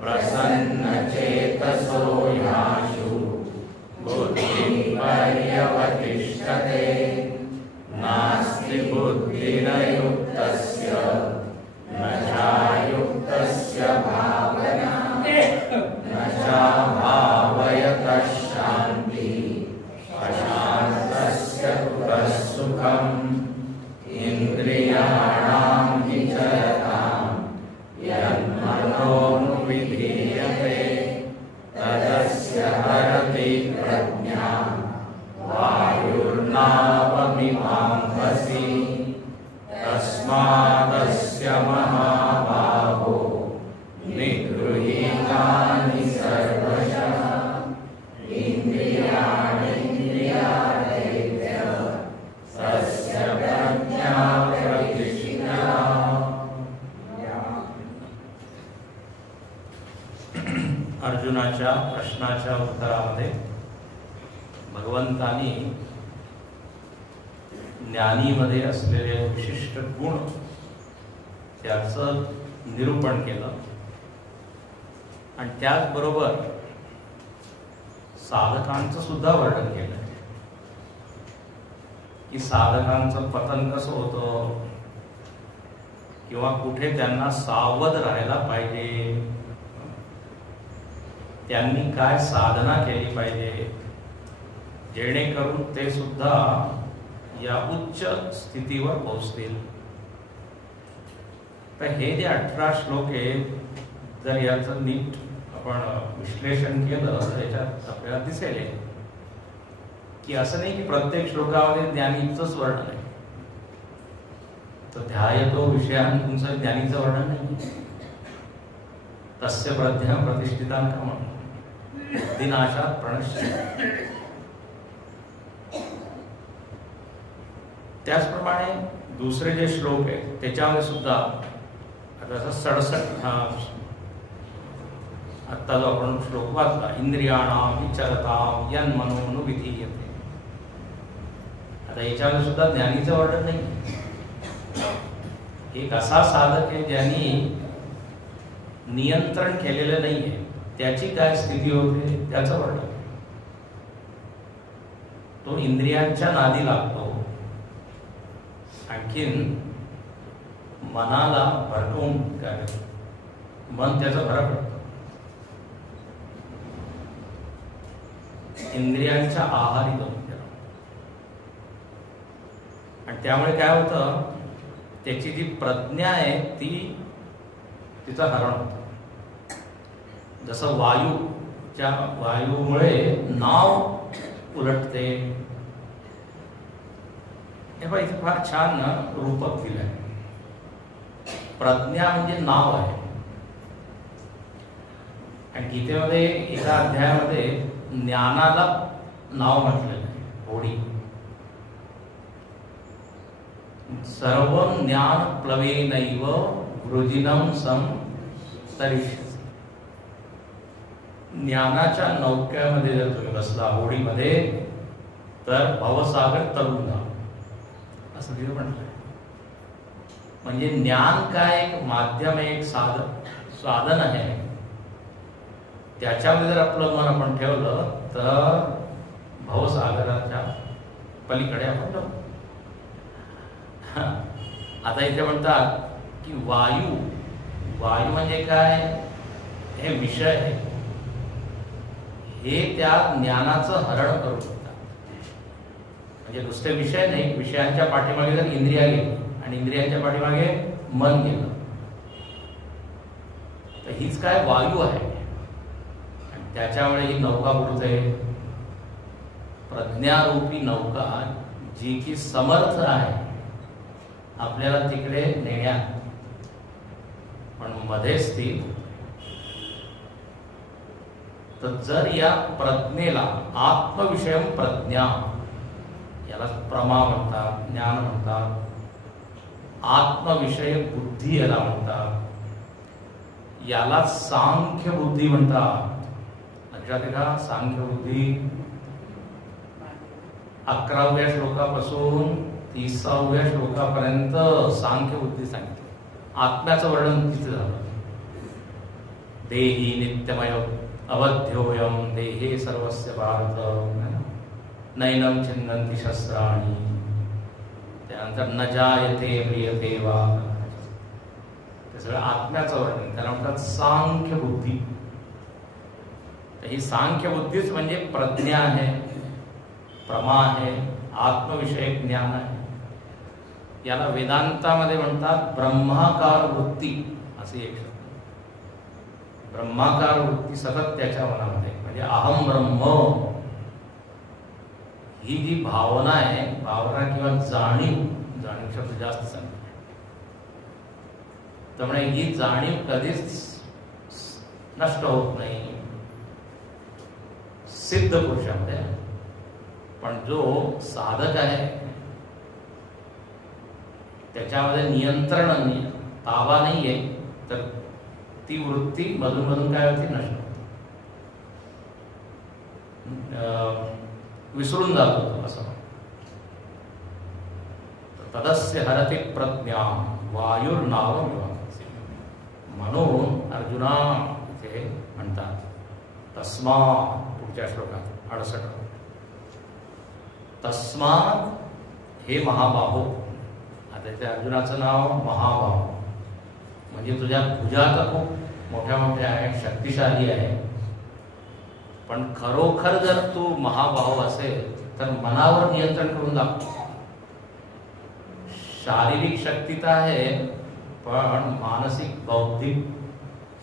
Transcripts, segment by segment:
प्रसन्नचेतसो याशु बुद्धिं पर्यवतिष्ठते नास्ति बुद्धिरयुक्तस्य न चायुक्तस्य भावना न चाभावयतः शान्तिः अशान्तस्य कुतः सुखम् इन्द्रियाणां विचरतां यन्मनोनुविधीयते तदस्य हरति प्रज्ञां वायुर्नावमिवाम्भसि तस्मादस्य महाबाहो निगृहीतानि सर्वशः इन्द्रियाणीन्द्रियार्थेभ्यः तस्य प्रज्ञा प्रतिष्ठिता। अर्जुनाच्या प्रश्नाच्या उत्तरामध्ये भगवंतांनी ज्ञानीमध्ये असलेले विशिष्ट गुण त्याचं निरूपण केलं आणि त्याचबरोबर साधकांचं सुद्धा वर्णन केलं की साधकांचं पतन कसं होतं किंवा कुठे त्यांना सावध राहायला पाहिजे, त्यांनी काय साधना केली पाहिजे जेणेकरून ते सुद्धा या उच्च स्थितीवर पोहोचतील। तर हे जे 18 श्लोक आहेत, जर याचं नीट आपण विश्लेषण केलं तर याच्यात आपल्याला दिसेल की असं नाही की प्रत्येक श्लोकामध्ये ज्ञानीचंच वर्णन आहे। तर ध्यायतो विषयांचं ज्ञानीचं वर्णन नाही, तस्य प्रज्ञा प्रतिष्ठिता का म्हणून बुद्धिनाशात प्रणश्यते। त्याचप्रमाणे दुसरे जे श्लोक आहेत त्याच्यामध्ये सुद्धा आता 67 आत्ता जो आपण श्लोक वाचला, इंद्रियाणां विचरतां यन्मनोनुविधीयते, आता याच्यामध्ये सुद्धा ज्ञानीचं वर्णन नाही। एक असा साधक आहे ज्यांनी नियंत्रण केलेलं नाहीये, त्याची काय स्थिती होते त्याचं वर्णन। तो इंद्रियांच्या नादी लागतो, आणखीन मनाला भरकवून काय मन त्याचं भरकटतं, इंद्रियांच्या आहारी जाऊन आणि त्यामुळे काय होतं, त्याची जी प्रज्ञा आहे ती तिचं हरण होतं। जसं वायूमुळे नाव उलटते, हे बघा इथे फार छान रूपक दिलंय। प्रज्ञा म्हणजे नाव आहे आणि गीतेमध्ये एका अध्यायामध्ये ज्ञानाला नाव म्हटलेलं आहे, होडी। सर्व ज्ञान प्लवेनैव वृजिनं संतरिष्यसि। ज्ञानाच्या नौक्यामध्ये जर तुम्ही बसला होडीमध्ये तर भवसागर तरुण जा, असं तिथे म्हटलंय। म्हणजे ज्ञान काय एक माध्यम आहे, एक साधन आहे, त्याच्यामध्ये जर आपलं मन आपण ठेवलं तर भवसागराच्या पलीकडे आपण जाऊ। आता इथे म्हणतात की वायू म्हणजे काय, हे विषय आहे, हे त्या ज्ञानाचं हरण करू शकतात। म्हणजे नुसते विषय नाही, विषयांच्या पाठीमागे जर इंद्रिया गेली आणि इंद्रियांच्या पाठीमागे मन गेलं तर हीच काय वायू आहे आणि त्याच्यामुळे ही नौका बुडते। प्रज्ञारूपी नौका जी की समर्थ आहे आपल्याला तिकडे नेण्यात, पण मध्ये स्थित। तर जर या प्रज्ञेला आत्मविषयम प्रज्ञा, याला प्रमा म्हणतात, ज्ञान म्हणतात, आत्मविषय बुद्धी याला म्हणतात, याला सांख्य बुद्धी म्हणतात। लक्षात आहे का? सांख्य बुद्धी 11व्या श्लोकापासून 30व्या श्लोकापर्यंत सांख्य बुद्धी सांगितली। आत्म्याचं वर्णन तिथे झालं। देही नित्यमय अवध्योयम देहे सर्वस्य भारत, नैनम छिन्नन्ति शस्त्राणि, त्यानंतर न जायते म्रियते वा, ते सगळं आत्म्याचं वर्णन, त्याला म्हणतात सांख्य बुद्धी. ही सांख्य बुद्धीच म्हणजे प्रज्ञा आहे, प्रमा आहे, आत्मविषयक ज्ञान आहे. याला वेदांतामध्ये म्हणतात ब्रह्माकार वृत्ती असे एक शब्द. ब्रह्माकार वृत्ती सतत त्याच्या मनामध्ये, म्हणजे अहम ब्रह्म ही जी भावना आहे, भावना किंवा जाणीव, जाणीव शब्द जास्त सांगतो, त्यामुळे ही जाणीव कधीच नष्ट होत नाही सिद्ध पुरुषामध्ये. पण जो साधक आहे त्याच्यामध्ये नियंत्रण नाही, ताबा नाहीये, तर ती वृत्ती मधून मधून काय होती, नष्ट होते, विसरून जातो असं. तदस्य हरति प्रज्ञा वायुर्नाव विभागस्य, म्हणून अर्जुना इथे म्हणतात तस्मात्, पुढच्या श्लोकात 68, तस्मात् हे महाबाहो. आता त्या अर्जुनाचं नाव महाबाहो, म्हणजे तुझ्या भुजा तर खूप मोठ्या मोठ्या आहेत, शक्तिशाली आहे, पण खरोखर जर तू महाबाहो असेल तर मनावर नियंत्रण करून दाखव. शारीरिक शक्ती तर आहे, पण मानसिक बौद्धिक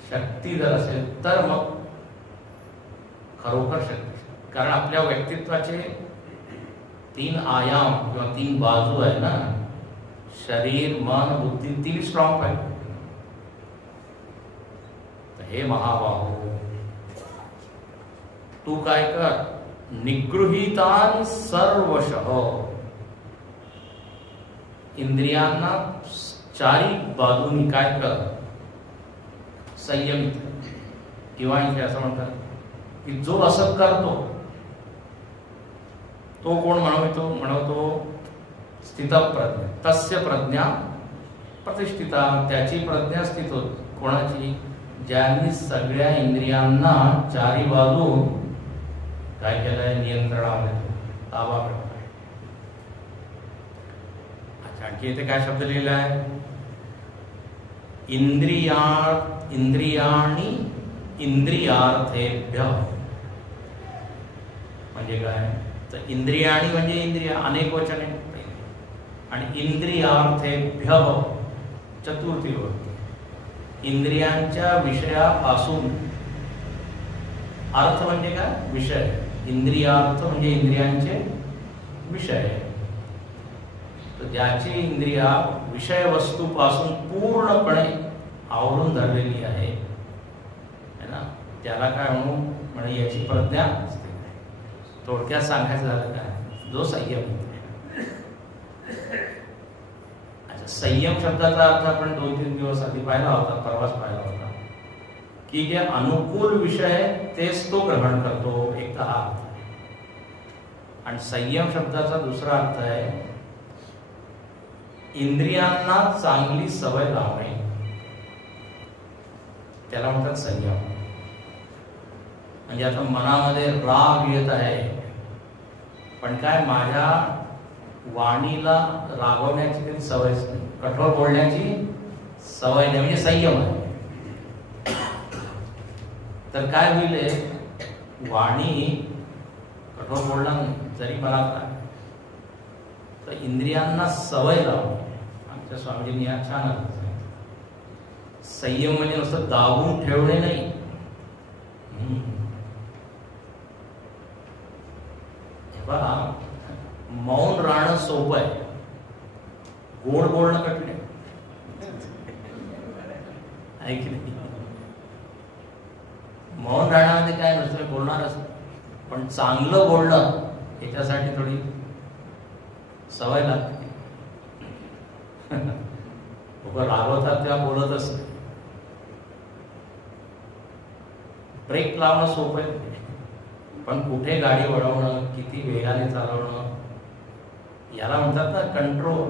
शक्ती जर असेल तर मग खरोखर शक्ती. कारण आपल्या व्यक्तित्वाचे 3 आयाम किंवा 3 बाजू आहे ना, शरीर, मन, बुद्धी, 3 स्ट्रॉंग आहे. हे महाबाहो, तू काय कर, निगृहीतान सर्वशः, इंद्रियांना 4 बाजूनी काय कर, संयमित. किंवा इथे असं म्हणतात की जो असं करतो तो कोण म्हणतो स्थितप्रज्ञ, तस्य प्रज्ञा प्रतिष्ठिता, त्याची प्रज्ञा स्थित होती. कोणाची? ज्यांनी सगळ्या इंद्रियांना 4 बाजू काय केलंय, नियंत्रणामध्ये, ताबा मिळवलाय. अच्छा, आणखी इथे काय शब्द लिहिला आहे, इंद्रियाणी इंद्रियार्थेभ्य, म्हणजे काय, तर इंद्रियाणी म्हणजे इंद्रिया, अनेक वचन आहे, आणि इंद्रियार्थेभ्य चतुर्थी विभक्ती, इंद्रियांच्या विषयापासून. अर्थ म्हणजे काय, विषय. इंद्रियार्थ म्हणजे इंद्रियांचे विषय. तर ज्याची इंद्रिया विषय वस्तूपासून पूर्णपणे आवरून धरलेली आहे ना, त्याला काय म्हणू, म्हणजे याची प्रज्ञा असते. थोडक्यात सांगायचं झालं काय, जो संयम. अच्छा, संयम शब्दाचा अर्थ आपण 2-3 दिवस आधी पाहिला होता, परवाच पाहिला होता, की जे अनुकूल विषय तेच तो ग्रहण करतो, एक हा अर्थ. आणि संयम शब्दाचा दुसरा अर्थ आहे इंद्रियांना चांगली सवय लावणे, त्याला म्हणतात संयम. म्हणजे आता मनामध्ये राग येत आहे, पण काय, माझ्या वाणीला रागवण्याची काही सवयच नाही, कठोर बोलण्याची सवय नाही, म्हणजे संयम आहे. तर काय होईल, वाणी कठोर बोलणार नाही, जरी मला काय, तर इंद्रियांना सवय लावणे. आमच्या स्वामीजींनी या छान अर्थ सांगितला. संयम म्हणजे नुसतं दाबून ठेवणे नाही, बघा, मौन राहणं सोपं आहे, गोड बोलणं कठीण आहे की नाही. मौन राहण्यामध्ये काय नसतं, बोलणारच, पण चांगलं बोलणं याच्यासाठी थोडी सवय लागते. रागवतात तेव्हा बोलतच नाही. ब्रेक लावणं सोपं आहे, पण कुठे गाडी वळवणं, किती वेगाने चालवणं, याला म्हणतात ना कंट्रोल.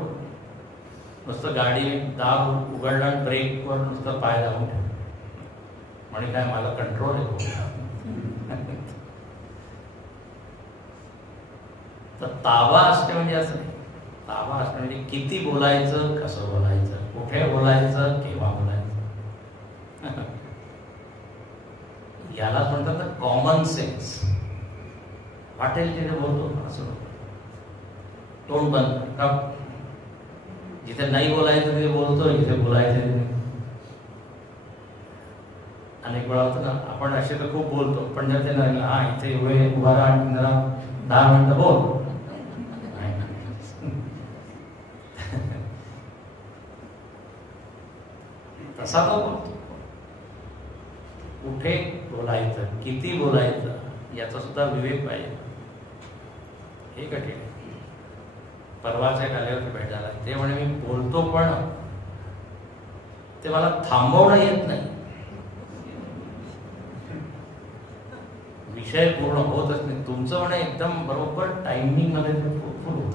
नुसतं गाडी दाब उघडला, ब्रेकवर नुसतं पाय लावून ठेवणं, म्हणे काय मला कंट्रोल आहे. तर ताबा असणे म्हणजे असं नाही. ताबा असणे म्हणजे किती बोलायचं, कसं बोलायचं, कुठे बोलायचं, केव्हा बोलायचं. याला म्हणतात ना कॉमन सेन्स. वाटेल तिथे बोलतो असं तोंड बंद का. जिथे नाही बोलायचं तिथे बोलतो, जिथे बोलायचं तिथे. अनेक वेळा होतं ना आपण असे तर खूप बोलतो, पण जर ते नाही हा इथे एवढे उभा राहा आणि जरा 10 मिनिटं बोल, तसा तो बोलतो. कुठे बोलायचं, किती बोलायचं याचा सुद्धा विवेक पाहिजे. हे कठीण आहे. परवाच्या कार्यावरती भेट झाला, ते म्हणे मी बोलतो पण ते मला थांबवणं येत नाही. विषय पूर्ण होतच नाही. तुमचं म्हणे एकदम बरोबर टायमिंग मध्ये फुल होत.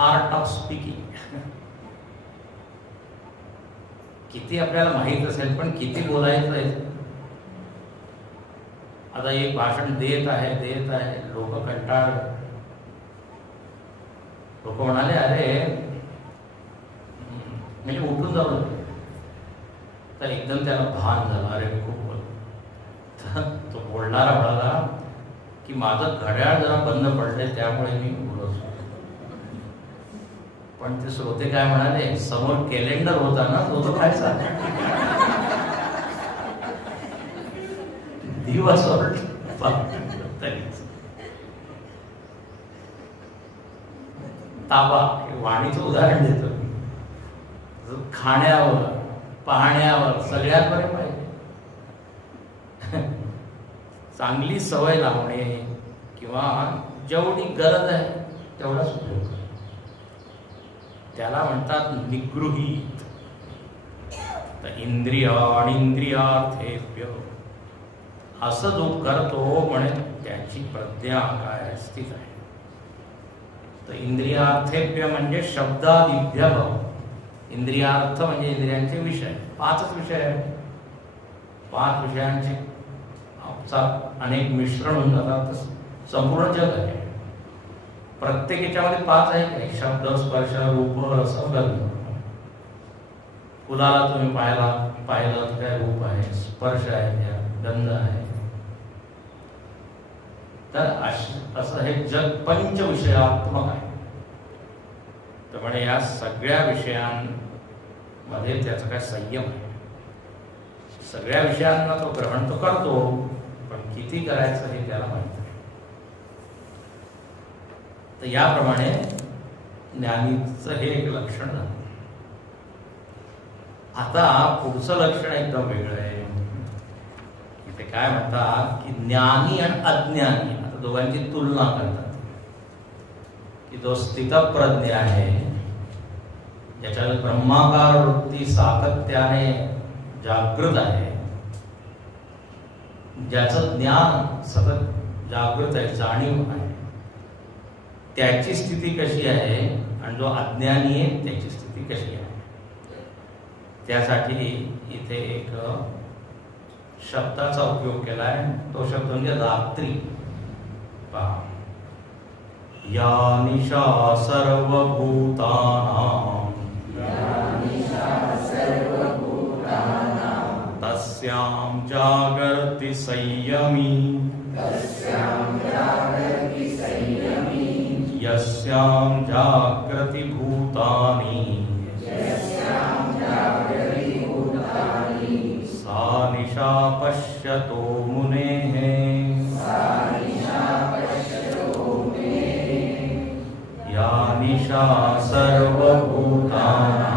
Art of speaking. किती आपल्याला माहित असेल पण किती बोलायचं आहे. आता एक भाषण देत आहे लोक कंटाळ. लोक म्हणाले अरे म्हणजे उठून जाऊ. तर एकदम त्याला भान झालं, अरे मी खूप बोलतो. तो बोलणारा म्हणाला की माझं घड्याळ जरा बंद पडले त्यामुळे मी बोलत. पण ते श्रोते काय म्हणाले, समोर कॅलेंडर होता ना तो काय सांग दिवस ताबा. वाणीचं उदाहरण देतो. खाण्यावर, पाहण्यावर सगळ्यांवर पाहिजे. चांगली सवय लावणे किंवा जेवढी गरज आहे तेवढाच उपयोग, त्याला म्हणतात निगृहीत. तर इंद्रिय आणि इंद्रियार्थेभ्य असं जो करतो म्हणे त्याची प्रज्ञा काय स्थित आहे. तर इंद्रियार्थेभ्य म्हणजे शब्दादिभ्य. इंद्रियार्थ म्हणजे इंद्रियांचे विषय. 5च विषय आहेत. 5 विषयांचे अनेक मिश्रण होऊन जातात. संपूर्ण जग आहे. प्रत्येक याच्यामध्ये 5 आहे काही. शब्द, स्पर्श, रूप, रस, गंध. फुलाला तुम्ही पाहिलं तर काय रूप आहे, स्पर्श आहे, गंध आहे. तर असं हे जग पंचविषयात्मक आहे. तर म्हणजे या सगळ्या विषयांमध्ये त्याचा काय संयम आहे. सगळ्या विषयांना तो ग्रहण तो करतो, पण किती करायचं हे त्याला माहित आहे. तर याप्रमाणे ज्ञानीचं हे एक लक्षण झालं. आता पुढचं लक्षण एकदम वेगळं आहे. इथे काय म्हणतात की ज्ञानी आणि अज्ञानी, आता दोघांची तुलना करतात. की जो स्थितप्रज्ञ आहे, ज्याच्यावर ब्रह्माकार वृत्ती सातत्याने जागृत आहे, ज्याचं ज्ञान सतत जागृत आहे, जाणीव आहे, त्याची स्थिती कशी आहे आणि जो अज्ञानी आहे त्याची स्थिती कशी आहे. त्यासाठी इथे एक शब्दाचा उपयोग केला आहे. तो शब्द म्हणजे रात्री. पहा, या निशा सर्वभूतानां तस्यां जागर्ति संयमी यस्यां जागृति भूतानि सा निशा पश्यतो मुनेः या निशा सर्वभूतानां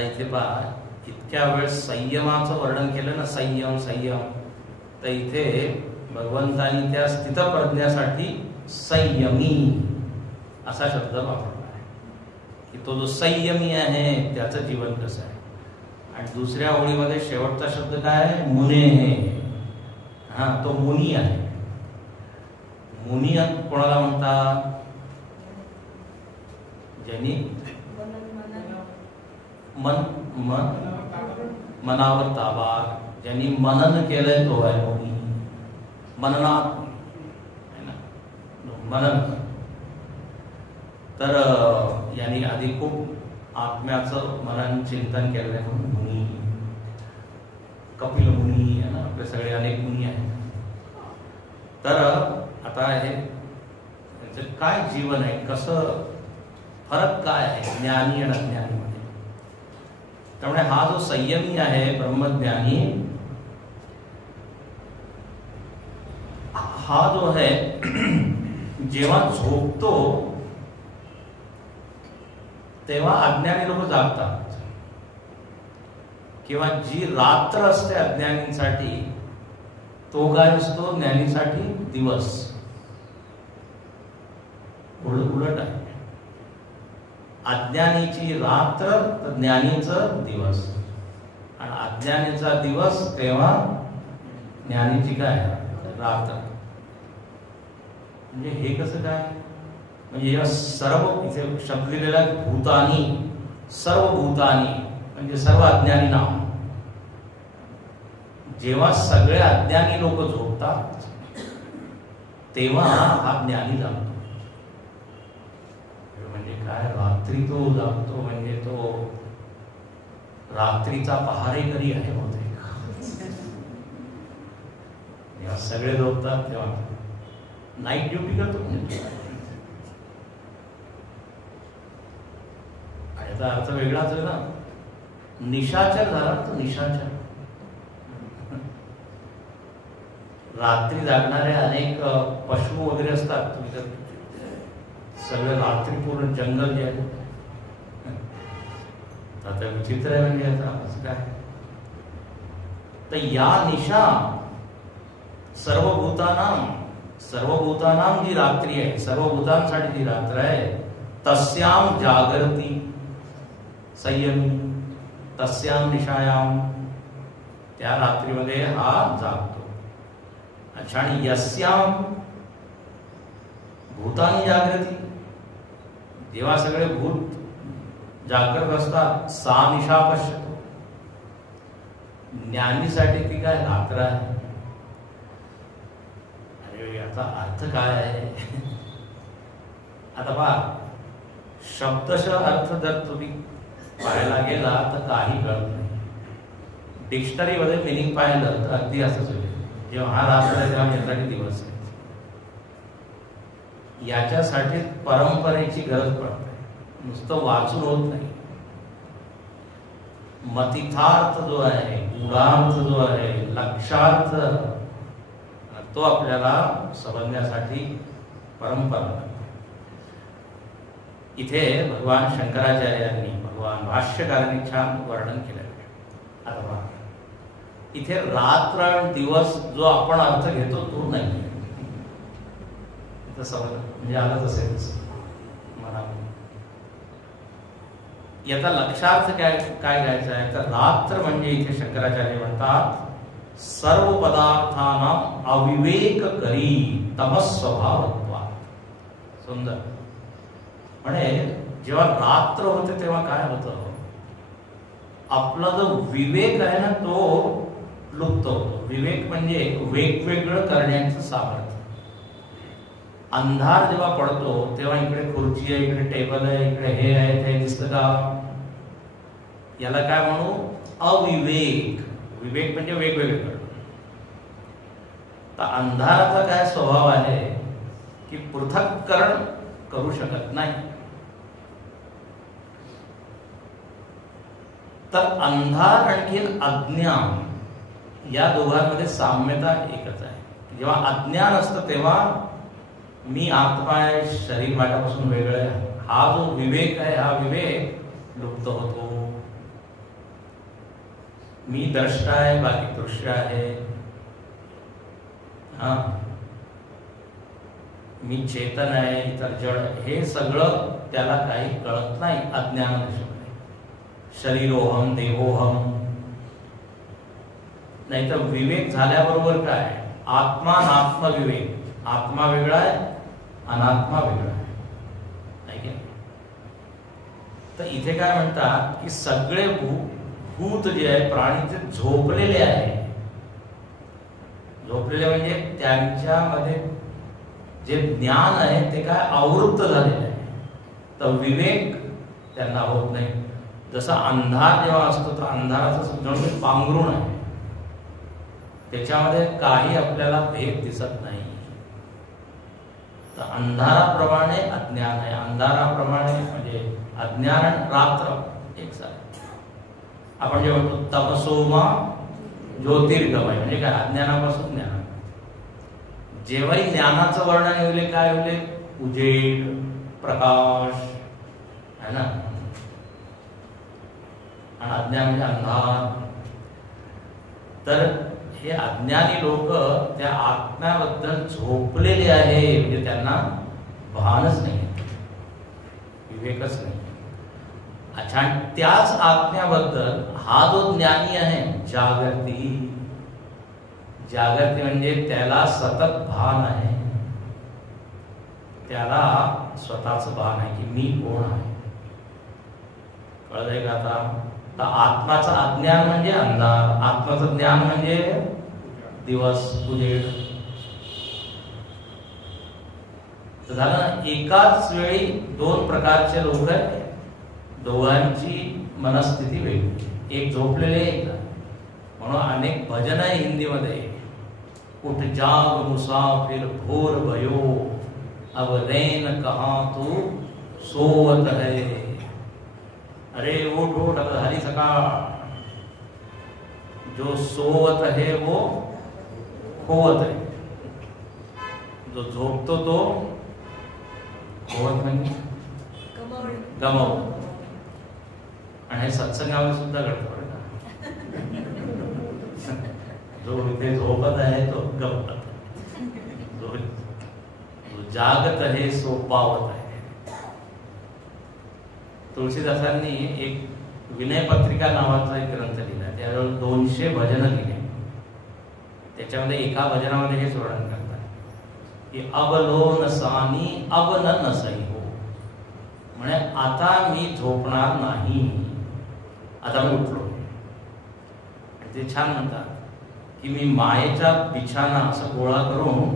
इथे पहा, इतक्या वेळ संयमाचं वर्णन केलं ना, संयम. तर इथे भगवंतांनी त्या स्थितप्रज्ञासाठी संयमी असा शब्द वापरला आहे. की तो जो संयमी आहे त्याचं जीवन कसं आहे. आणि दुसऱ्या ओळीमध्ये शेवटचा शब्द काय आहे? मुने. हा, तो मुनी आहे. मुनी कोणाला म्हणतात? ज्यांनी मनावर ताबा, ज्यांनी मनन केलंय तो आहे मुनी. मननात मनन. तर यांनी आधी खूप आत्म्याचं मनन चिंतन केलेलं आहे म्हणून मुनी. कपिल मुनी आहे ना, आपले सगळे अनेक मुनी आहेत. तर आता हे काय जीवन आहे, कसं, फरक काय आहे ज्ञानी आणि अज्ञानीमध्ये. त्यामुळे हा जो संयमी आहे ब्रह्मज्ञानी, हा जो आहे जेव्हा झोपतो तेव्हा अज्ञानी लोक जागतात, किंवा जी रात्र असते अज्ञानींसाठी तो काय असतो, ज्ञानीसाठी दिवस. उलट आहे. अज्ञानीची रात्र तर ज्ञानीचं दिवस, आणि अज्ञानीचा दिवस तेव्हा ज्ञानीची काय रात्र. म्हणजे हे कसं काय? म्हणजे या सर्व इथे शब्द दिलेला भूतानी, सर्व भूतानी म्हणजे सर्व अज्ञानी नाम. जेव्हा सगळे अज्ञानी लोक झोपतात तेव्हा हा ज्ञानी जागतो. म्हणजे काय, रात्री तो जागतो म्हणजे तो रात्रीचा पहारेकरी आहे बहुतेक. जेव्हा सगळे झोपतात तेव्हा नाईट ड्युटी करतो. याचा अर्थ वेगळाच आहे ना. निशाचर झाला तर निशाचर. रात्री जागणारे अनेक पशु वगैरे असतात. तुम्ही जर सगळं रात्री पूर्ण जंगल जे आहे, आता विचित्र आहे. म्हणजे आता असं काय, तर या निशा सर्वभूतानां जी रात्री आहे, सर्वभूतांसाठी जी रात्र आहे, तस्याम जागरती संयमी, तस्याम निशायाम, त्या रात्रीमध्ये हा जागतो. अच्छा, आणि यस्याम भूतानी जागृती, जेव्हा सगळे भूत जागृत असतात, सा निशा पश्यतो, ज्ञानीसाठी ती काय रात्र आहे. अरे याचा अर्थ काय आहे? आता पहा, शब्दशः अर्थ जर तुम्ही पाहायला गेला तर काही कळत नाही. डिक्शनरीमध्ये मिनिंग पाहिलं तर अगदी असंच होईल. जेव्हा हा रात्र आहे तेव्हा यासाठी दिवस आहे. याच्यासाठी परंपरेची गरज पडते, नुसतं वाचून होत नाही. मतिथार्थ जो आहे, गूढार्थ जो आहे, लक्षार्थ, तो आपल्याला समजण्यासाठी परंपरा लागते. इथे भगवान शंकराचार्यांनी, भगवान भाष्यकारांनी छान वर्णन केलं आहे. आता पहा, इथे रात्र आणि दिवस जो आपण अर्थ घेतो तो नाही. समज म्हणजे आलं तसेच मला. याचा लक्षार्थ काय घ्यायचा आहे, तर रात्र म्हणजे इथे शंकराचार्य म्हणतात सर्व पदार्थांना अविवेक करी तमस्वभावत्वात्. सुंदर. म्हणजे जेव्हा रात्र होते तेव्हा काय होतं, आपला जो विवेक आहे ना तो लुप्त होतो. विवेक म्हणजे वेगवेगळं करण्याचं सामर्थ्य. अंधार जेव्हा पडतो तेव्हा इकडे खुर्ची आहे, इकडे टेबल आहे, इकडे हे आहे, ते दिसतं का? याला काय म्हणू? अविवेक. विवेक म्हणजे वेगवेगळे करणं. तर अंधाराचा काय स्वभाव आहे की पृथक्करण करू शकत नाही. तर अंधार आणखी अज्ञान या दोघांमध्ये साम्यता एकच आहे. जेव्हा अज्ञान असतं तेव्हा मी आत्मा आहे, शरीर माझ्यापासून वेगळं आहे, हा जो विवेक आहे हा विवेक लुप्त होतो. मी द्रष्टा आहे, बाकी दृश्य आहे. हा, मी चेतन आहे, इतर जड, हे सगळं त्याला काही कळत नाही अज्ञानाशिवाय. शरीरोहम देहोहम नाहीतर विवेक झाल्याबरोबर काय, आत्मा अनात्मविवेक. आत्मा वेगळा आहे, अनात्मा वेगळा आहे, नाही की? तर इथे काय म्हणतात की सगळे भूत जे आहे, प्राणी, ते झोपलेले आहे. झोपलेले म्हणजे त्यांच्यामध्ये जे ज्ञान आहे ते काय आवृत्त झालेले आहे. तर विवेक त्यांना होत नाही. जसा अंधार जेव्हा असतो तर अंधाराचं जणू पांघरुण आहे, त्याच्यामध्ये काही आपल्याला भेद दिसत नाही. तर अंधाराप्रमाणे अज्ञान आहे. अंधाराप्रमाणे म्हणजे अज्ञान आणि रात्र एक सारखे. आपण जे म्हणतो तमसोमा ज्योतिर्गमय म्हणजे काय, अज्ञानापासून ज्ञान. जेव्हाही ज्ञानाचं वर्णन होईल काय होईल, उजेड, प्रकाश है ना, आणि अज्ञान म्हणजे अंधार. तर हे अज्ञानी लोक त्या आत्म्याबद्दल झोपलेले आहे, म्हणजे त्यांना भानच नाही, विवेकच नाही. अच्छा, त्याच आत्म्याबद्दल हा जो ज्ञानी आहे जागृती. जागृती म्हणजे त्याला सतत भान आहे, त्याला स्वतःच भान आहे की मी कोण आहे. कळलंय का आता? तर आत्माचं अज्ञान म्हणजे अंधार, आत्माचं ज्ञान म्हणजे दिवस, उजेड. तर झालं, एकाच वेळी दोन प्रकारचे लोक आहेत, दोघांची मनस्थिती वेगळी. एक झोपलेले, एक म्हणून अनेक भजन आहे हिंदीमध्ये. उठ जाग मुसाफिर भोर भयो, अब रैन कहाँ तू सोवत है. अरे उठ उठ, अब हरी सकाळ. जो सोवत है वो खोवत है, जो झोपतो तो खोवत म्हणजे गमव. आणि हे सत्संगामध्ये सुद्धा घडतं बरं का. जो इथे झोपत आहे तो गमवत, जो जागत आहे सो पावत आहे. तुळशीदासांनी एक विनय पत्रिका नावाचा एक ग्रंथ लिहिला, त्यावेळेस 200 भजन लिहिले. त्याच्यामध्ये एका भजनामध्ये हेच वर्णन करतात की अब लो नसानी अब न नसई हो, म्हणजे आता मी झोपणार नाही, आता मी उठलो. ते छान म्हणतात की मी मायेचा बिछाना असं गोळा करून,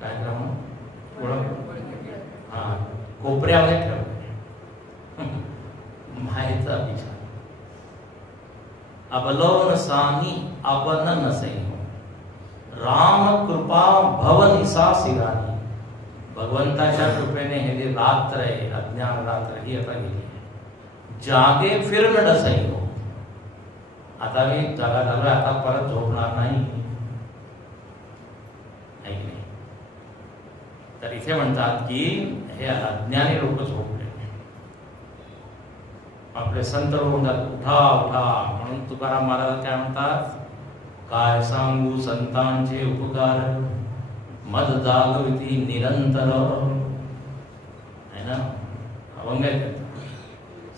काय करा गोळा, हा, कोपऱ्यामध्ये ठेवलं मायेचा बिछाना. अबलोन सानी अपन नसई हो, राम कृपा भवनिसा सिरानी. भगवंताच्या कृपेने हे जे रात्र आहे, अज्ञान रात्र ही आता गेली. जागे फिर न डसई हो, आता मी जागा झालोय, आता परत झोपणार नाही. तर इथे म्हणतात की हे अज्ञानी लोक झोपले. आपले संत लोक म्हणतात उठा उठा. म्हणून तुकाराम महाराज काय म्हणतात, काय सांगू संतांचे उपकार, मद जागविती निरंतर. है ना, अभंग आहे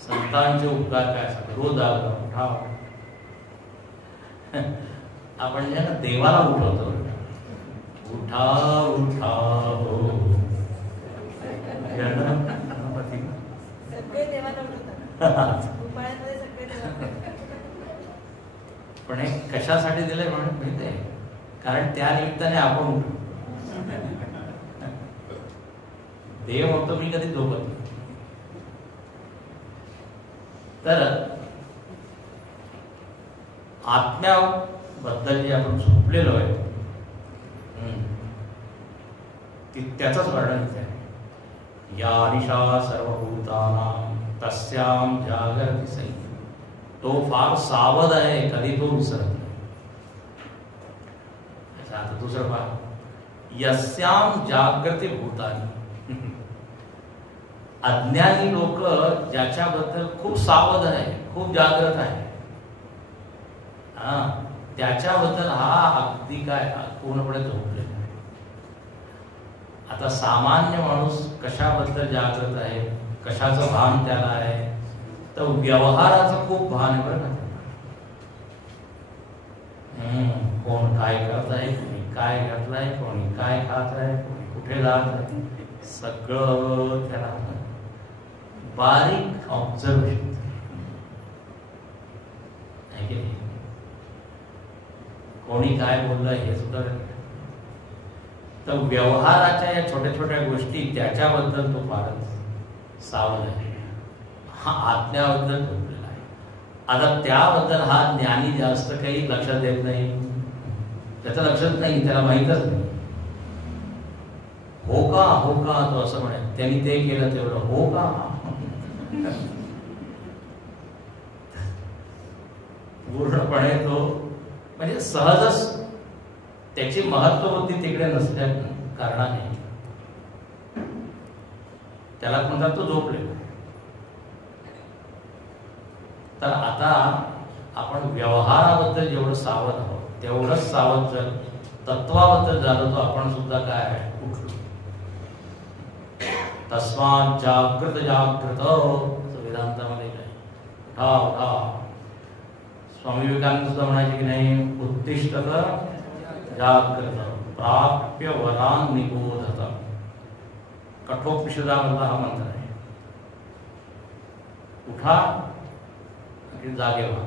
संतांचे उपकार काय सांग, रोज जागा उठा. आपण जे ना देवाला उठवतो, उठा उठा हो, पण हे कशासाठी दिलंय म्हणून माहिती आहे, कारण त्या निमित्ताने आपण उठू. देव म्हणतो मी कधी झोपत नाही. तर आत्म्याबद्दल जे आपण झोपलेलो आहे त्याचंच वर्णन इथे आहे. या निशा सर्वभूतानां तस्याम जागरति सई. तो फार सावध आहे, कधी तो विसरत नाही. आता दुसरं पहा, यस्याम जागृती भूतानी. अज्ञानी लोक ज्याच्याबद्दल खूप सावध आहे, खूप जागृत आहे, त्याच्याबद्दल हा अगदी काय पूर्णपणे झोपलेला आहे. आता सामान्य माणूस कशाबद्दल जागृत आहे, कशाचं भान त्याला आहे, तर व्यवहाराचं खूप भान आहे बरं का. कोण काय करत आहे, कोणी काय घातलं आहे, कोणी काय खात आहे, कोणी कुठे जात आहे, सगळं त्याला बारीक ऑब्झर्वेशन आहे की नाही. कोणी काय बोललं हे सुद्धा. तर व्यवहाराच्या या छोट्या छोट्या गोष्टी त्याच्याबद्दल तो फारच सावध आहे. हा आज्ञाबद्दल बोललेला आहे. आता त्याबद्दल हा ज्ञानी जास्त काही लक्षात देत नाही, त्याचं लक्षात नाही, त्याला माहीतच नाही. हो का हो का तो असं म्हणे, त्यांनी ते केलं तेवढं हो का. पूर्णपणे तो म्हणजे सहजच त्याची महत्वबुद्धी तिकडे नसल्या कारणाने त्याला म्हणतात तो झोपलेला. तर आता आपण व्यवहाराबद्दल जेवढं सावध आहोत तेवढंच सावध जर तत्वाबद्दल झालं तर आपण सुद्धा काय आहे उठलो. तस्मात् जागृत जागृत वेदांतामध्ये काय उठा उठा. स्वामी विवेकानंद सुद्धा म्हणायचे की नाही, उत्तिष्ठत जागृत प्राप्य वरान निबोधत. कठोपनिषदामधला हा मंत्र आहे. उठा जागे व्हा.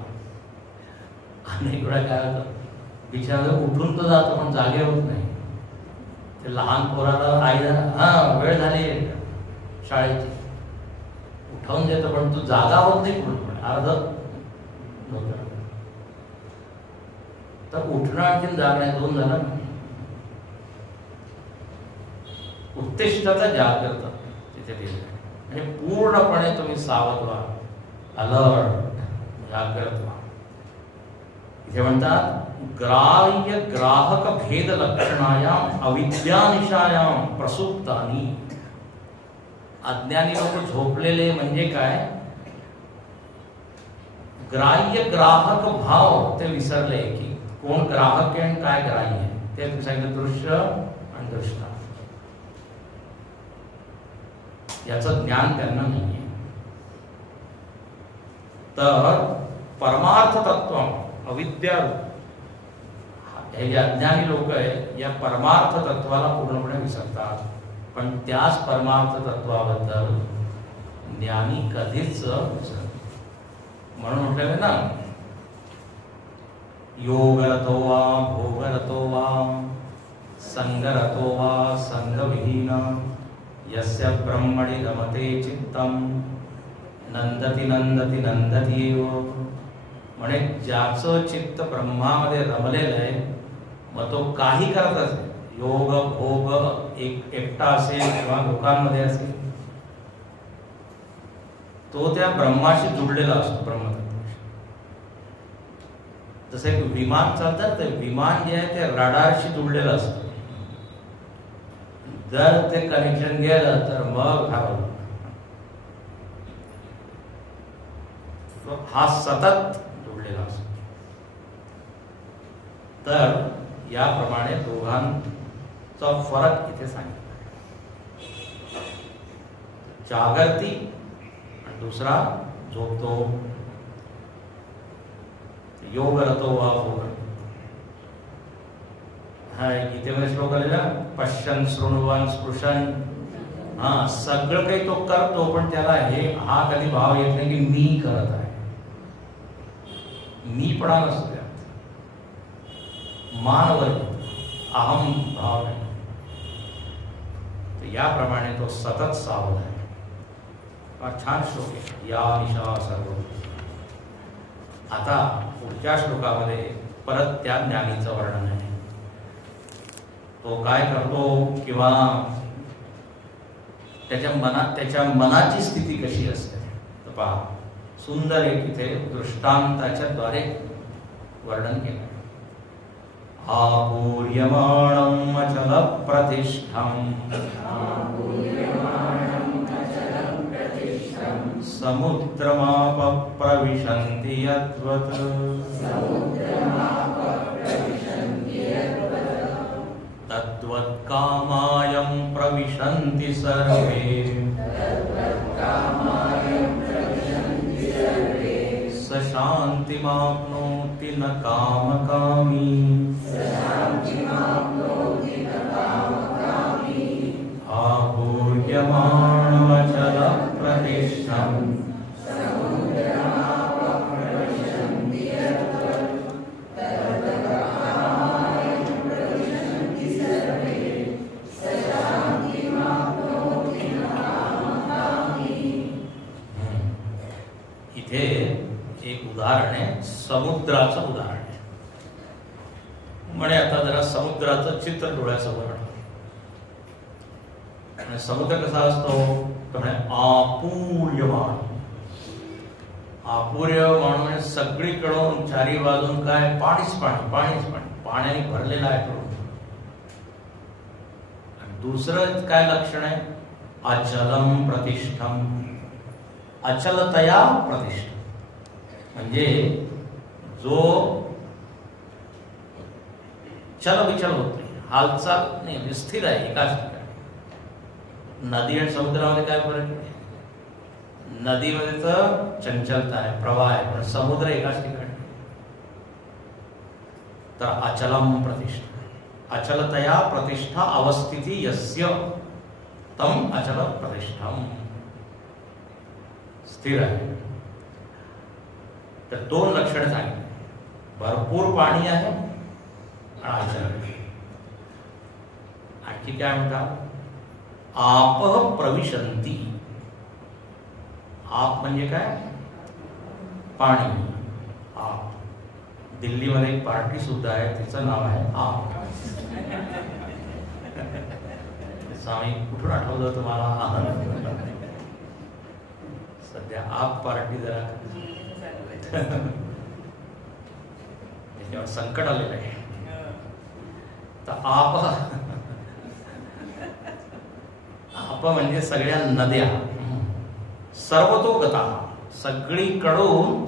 अनेक वेळा काय होतं, बिचारा उठून तर जातो पण जागे होत नाही. ते लहान पोराला आईला वेळ झाली शाळेची उठवून देतो पण तू जागा होत नाही पूर्णपणे, अर्ध होत. तर उठणं आणखी जागण्या दोन झालं. उत्तिष्ठता जागृत तिथे दिलं म्हणजे पूर्णपणे तुम्ही सावध व्हा, अलर्ट, जागृत व्हा. इथे म्हणतात ग्राह्य ग्राहक भेद लक्षणायाम अविद्यानिशायाम प्रसुप्तानी. अज्ञानी लोक झोपलेले म्हणजे काय, ग्राह्य ग्राहक भाव ते विसरले की कोण ग्राहक आहे आणि काय ग्राह्य आहे. ते सांगितलं दृश्य आणि दृष्टा, याचं ज्ञान त्यांना नाहीये. तर परमार्थ तत्व अविद्या, हे जे अज्ञानी लोक आहे या परमार्थ तत्वाला पूर्णपणे विसरतात. पण त्याच परमार्थ तत्वाबद्दल ज्ञानी कधीच म्हणून म्हटलेलं ना, योगरतो वा भोगरतो वा संगरतो वा संगविहीन यस्य ब्रह्मणि रमते चित्तम नंदती नंदती नंदती एव. म्हणे ज्याचं चित्त ब्रह्मामध्ये रमलेलं आहे मग तो काही करत असेल, योग भोग एकटा असेल किंवा लोकांमध्ये असेल, तो त्या ब्रह्माशी जुडलेला असतो. ब्रह्मतत्वाशी जसं एक विमान चालतात, ते विमान जे आहे ते रडारशी जुडलेलं असतं. जर ते कनेक्शन गेलं तर मग हरवलं. हा सतत जोडलेला असतो. तर याप्रमाणे दोघांचा फरक इथे सांगितला. जागृती आणि दुसरा झोपतो. योगरतो वा भोग. हा इथे मध्ये श्लोक आलेला, पश्यन शृण्वन् स्पृशन. हा सगळं काही तो करतो पण त्याला हा कधी भाव येत नाही की मी करत आहे. मी पणा नसतो त्यात, मानवर अहम भाव नाही. तर याप्रमाणे तो सतत सावध आहे. छान श्लोक आहे, या निशा सर्व. आता पुढच्या श्लोकामध्ये परत त्या ज्ञानीचं वर्णन आहे. तो काय करतो किंवा त्याच्या मनाची स्थिती कशी असते तर पहा. सुंदर एक इथे दृष्टांताच्या द्वारे वर्णन केलं. आपूर्यमाणम् अचल प्रतिष्ठम् समुद्रमाप प्रविशन्ति यद्वत् तद्वत् कामायं प्रविशन्ति सर्वे स शान्तिमाप्नोति न कामकामी. म्हणे आता जरा समुद्राचं चित्र डोळ्यासमोर आणलं. आणि समुद्र कसा असतो तर म्हणे आपूर्यमान. आपूर्यमान म्हणजे सगळीकडून चारी बाजून काय पाणीच पाणी पाणीच पाणी, पाण्याने भरलेला आहे तो. दुसरं काय लक्षण आहे? अचलम प्रतिष्ठम. अचलतया प्रतिष्ठा म्हणजे जो चल विचल होत नाही, हालचाल नाही, स्थिर आहे एकाच ठिकाणी. नदी आणि समुद्रामध्ये काय फरक आहे? नदीमध्ये तर चंचलता आहे, प्रवाह आहे, पण समुद्र एकाच ठिकाणी. तर अचलम प्रतिष्ठा. अचलतया प्रतिष्ठा अवस्थिती यस्य तम अचल प्रतिष्ठम. स्थिर आहे. तर दोन लक्षणं सांगितली. भरपूर पाणी आहे आणि अचल. आणखी काय म्हणतात? आप प्रविशंती. आप म्हणजे काय? पाणी. आप. दिल्लीमध्ये एक पार्टी सुद्धा आहे, तिचं नाव आहे आप. स्वामी कुठून आठवलं तुम्हाला? सध्या आप पार्टी जरा त्याच्यावर संकट आलेलं आहे. तर आप म्हणजे सगळ्या नद्या, सर्वतोगता, सगळीकडून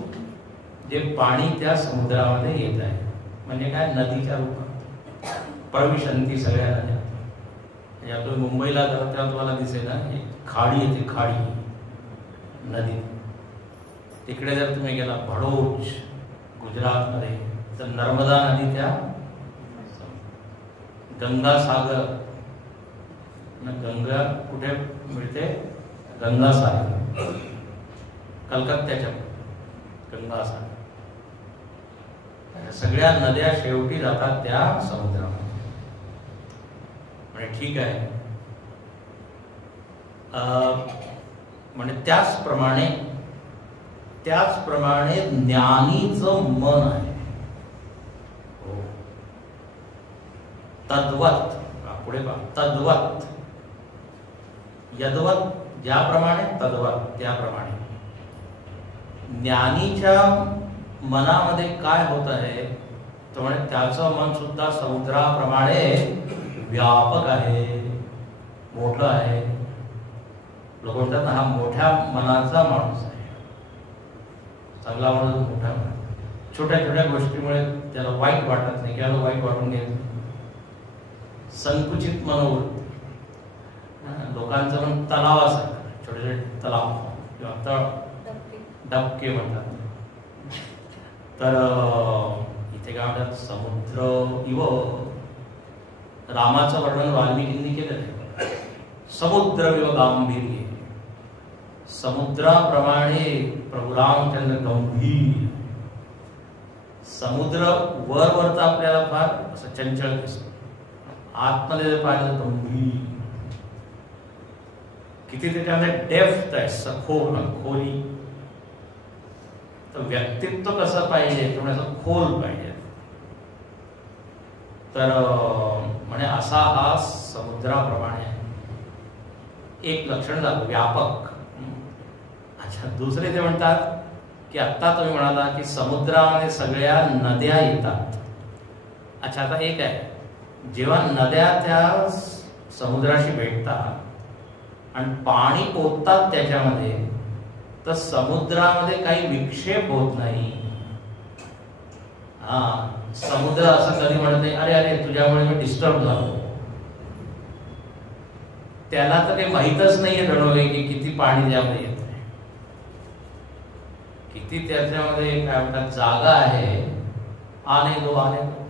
जे पाणी त्या समुद्रामध्ये येत आहे. म्हणजे काय? नदीच्या रूपात प्रविशंती सगळ्या नद्या. या तुम्ही मुंबईला जाता तेव्हा तुम्हाला दिसेल ना, खाडी येते, खाडी नदी. तिकडे जर तुम्ही गेला भडोच गुजरातमध्ये, तर नर्मदा नदी त्या गंगासागर. गंगा कुठे मिळते? गंगासागर, कलकत्त्याच्या गंगासागर. सगळ्या नद्या शेवटी जातात त्या समुद्रामध्ये. म्हणजे ठीक आहे. म्हणजे त्याचप्रमाणे ज्ञानीचं मन आहे. तद्वत, पुढे पहा, तद्वत, यद्वत ज्याप्रमाणे, तद्वत त्याप्रमाणे. ज्ञानीच्या मनामध्ये काय होत आहे तर म्हणजे त्याचं मन सुद्धा समुद्राप्रमाणे व्यापक आहे, मोठं आहे. लोक म्हणतात हा मोठ्या मनाचा माणूस आहे. चांगला माणूस मोठा माणूस. छोट्या छोट्या गोष्टीमुळे त्याला वाईट वाटत नाही किंवा वाईट वाटून घ्यायचं. संकुचित मनोवृत्ती. लोकांचं पण तलावासारखं, छोटे छोटे तलाव किंवा तळ, डबके म्हणतात. तर इथे काय म्हणतात? समुद्र इव. रामाचं वर्णन वाल्मिकींनी केलं आहे. समुद्र इव गांभीर्य. समुद्राप्रमाणे प्रभू रामचंद्र गंभीर. समुद्र वरचा आपल्याला फार असं चंचल दिसतो, आतमध्ये पाहिलं गंभीर. किती त्याच्यामध्ये डेप्थ आहे, सखोल, खोली. तर व्यक्तित्व कसं पाहिजे? थोडंसं खोल पाहिजे. तर म्हणजे असा हा समुद्राप्रमाणे एक लक्षण झालं, व्यापक. अच्छा, दुसरे ते म्हणतात की आता तुम्ही म्हणाला की समुद्रामध्ये सगळ्या नद्या येतात. अच्छा, आता एक आहे, जेव्हा नद्या त्या समुद्राशी भेटतात आणि पाणी ओततात त्याच्यामध्ये, तर समुद्रामध्ये काही विक्षेप होत नाही. समुद्र असं कधी म्हणत नाही अरे अरे तुझ्यामुळे मी डिस्टर्ब झालो. त्याला तर काही माहीतच नाहीये जणवले की किती पाणी त्यामध्ये येत आहे, किती त्याच्यामध्ये काय म्हणतात जागा आहे. आने दो आने दो.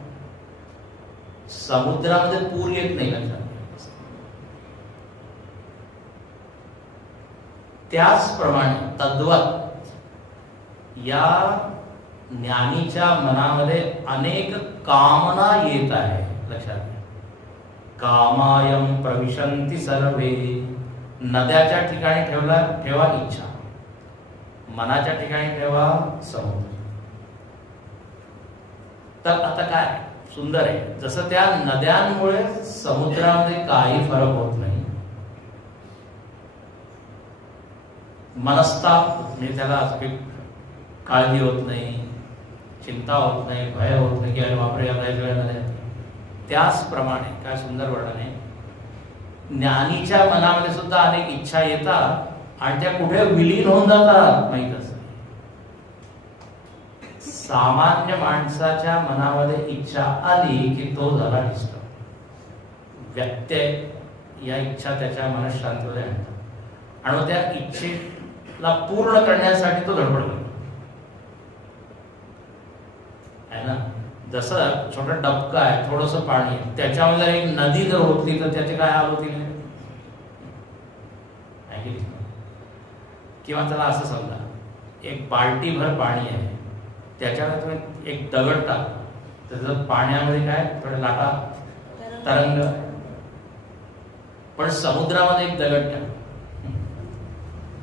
समुद्रामध्ये पूर येत नाही लक्षात. त्याचप्रमाणे तद्वत या ज्ञानीच्या मनामध्ये अनेक कामना येत आहे. लक्षात घ्या. कामायम प्रविशंती सर्वे. नद्याच्या ठिकाणी ठेवा इच्छा, मनाच्या ठिकाणी ठेवा समुद्र. तर आता काय सुंदर आहे. जसं त्या नद्यांमुळे समुद्रामध्ये काही फरक होत नाही. मनस्ताप म्हणजे त्याला काही काळजी होत नाही, चिंता होत नाही, भय होत नाही की अरे बापरे आपल्या वेळ नद्या. त्याचप्रमाणे काय सुंदर वर्णन आहे. ज्ञानीच्या मनामध्ये सुद्धा अनेक इच्छा येतात आणि त्या कुठे विलीन होऊन जातात माहीत असत. सामान्य माणसाच्या मनामध्ये इच्छा आली की तो झाला डिस्टर्ब. व्यत्यय या इच्छा त्याच्या मनःशांतीमध्ये आणतात आणि त्या इच्छेला पूर्ण करण्यासाठी तो धडपड करतो आहे ना. जसं छोटं डबकं आहे, थोडंसं पाणी आहे, त्याच्यामध्ये एक नदी जर होती तर त्याचे काय हाल होतील. किंवा त्याला असं समजा एक बाल्टीभर पाणी आहे, त्याच्यावर तुम्ही एक दगड टाक, तर पाण्यामध्ये काय थोडे लाटा तरंग. पण समुद्रामध्ये एक दगड टाक,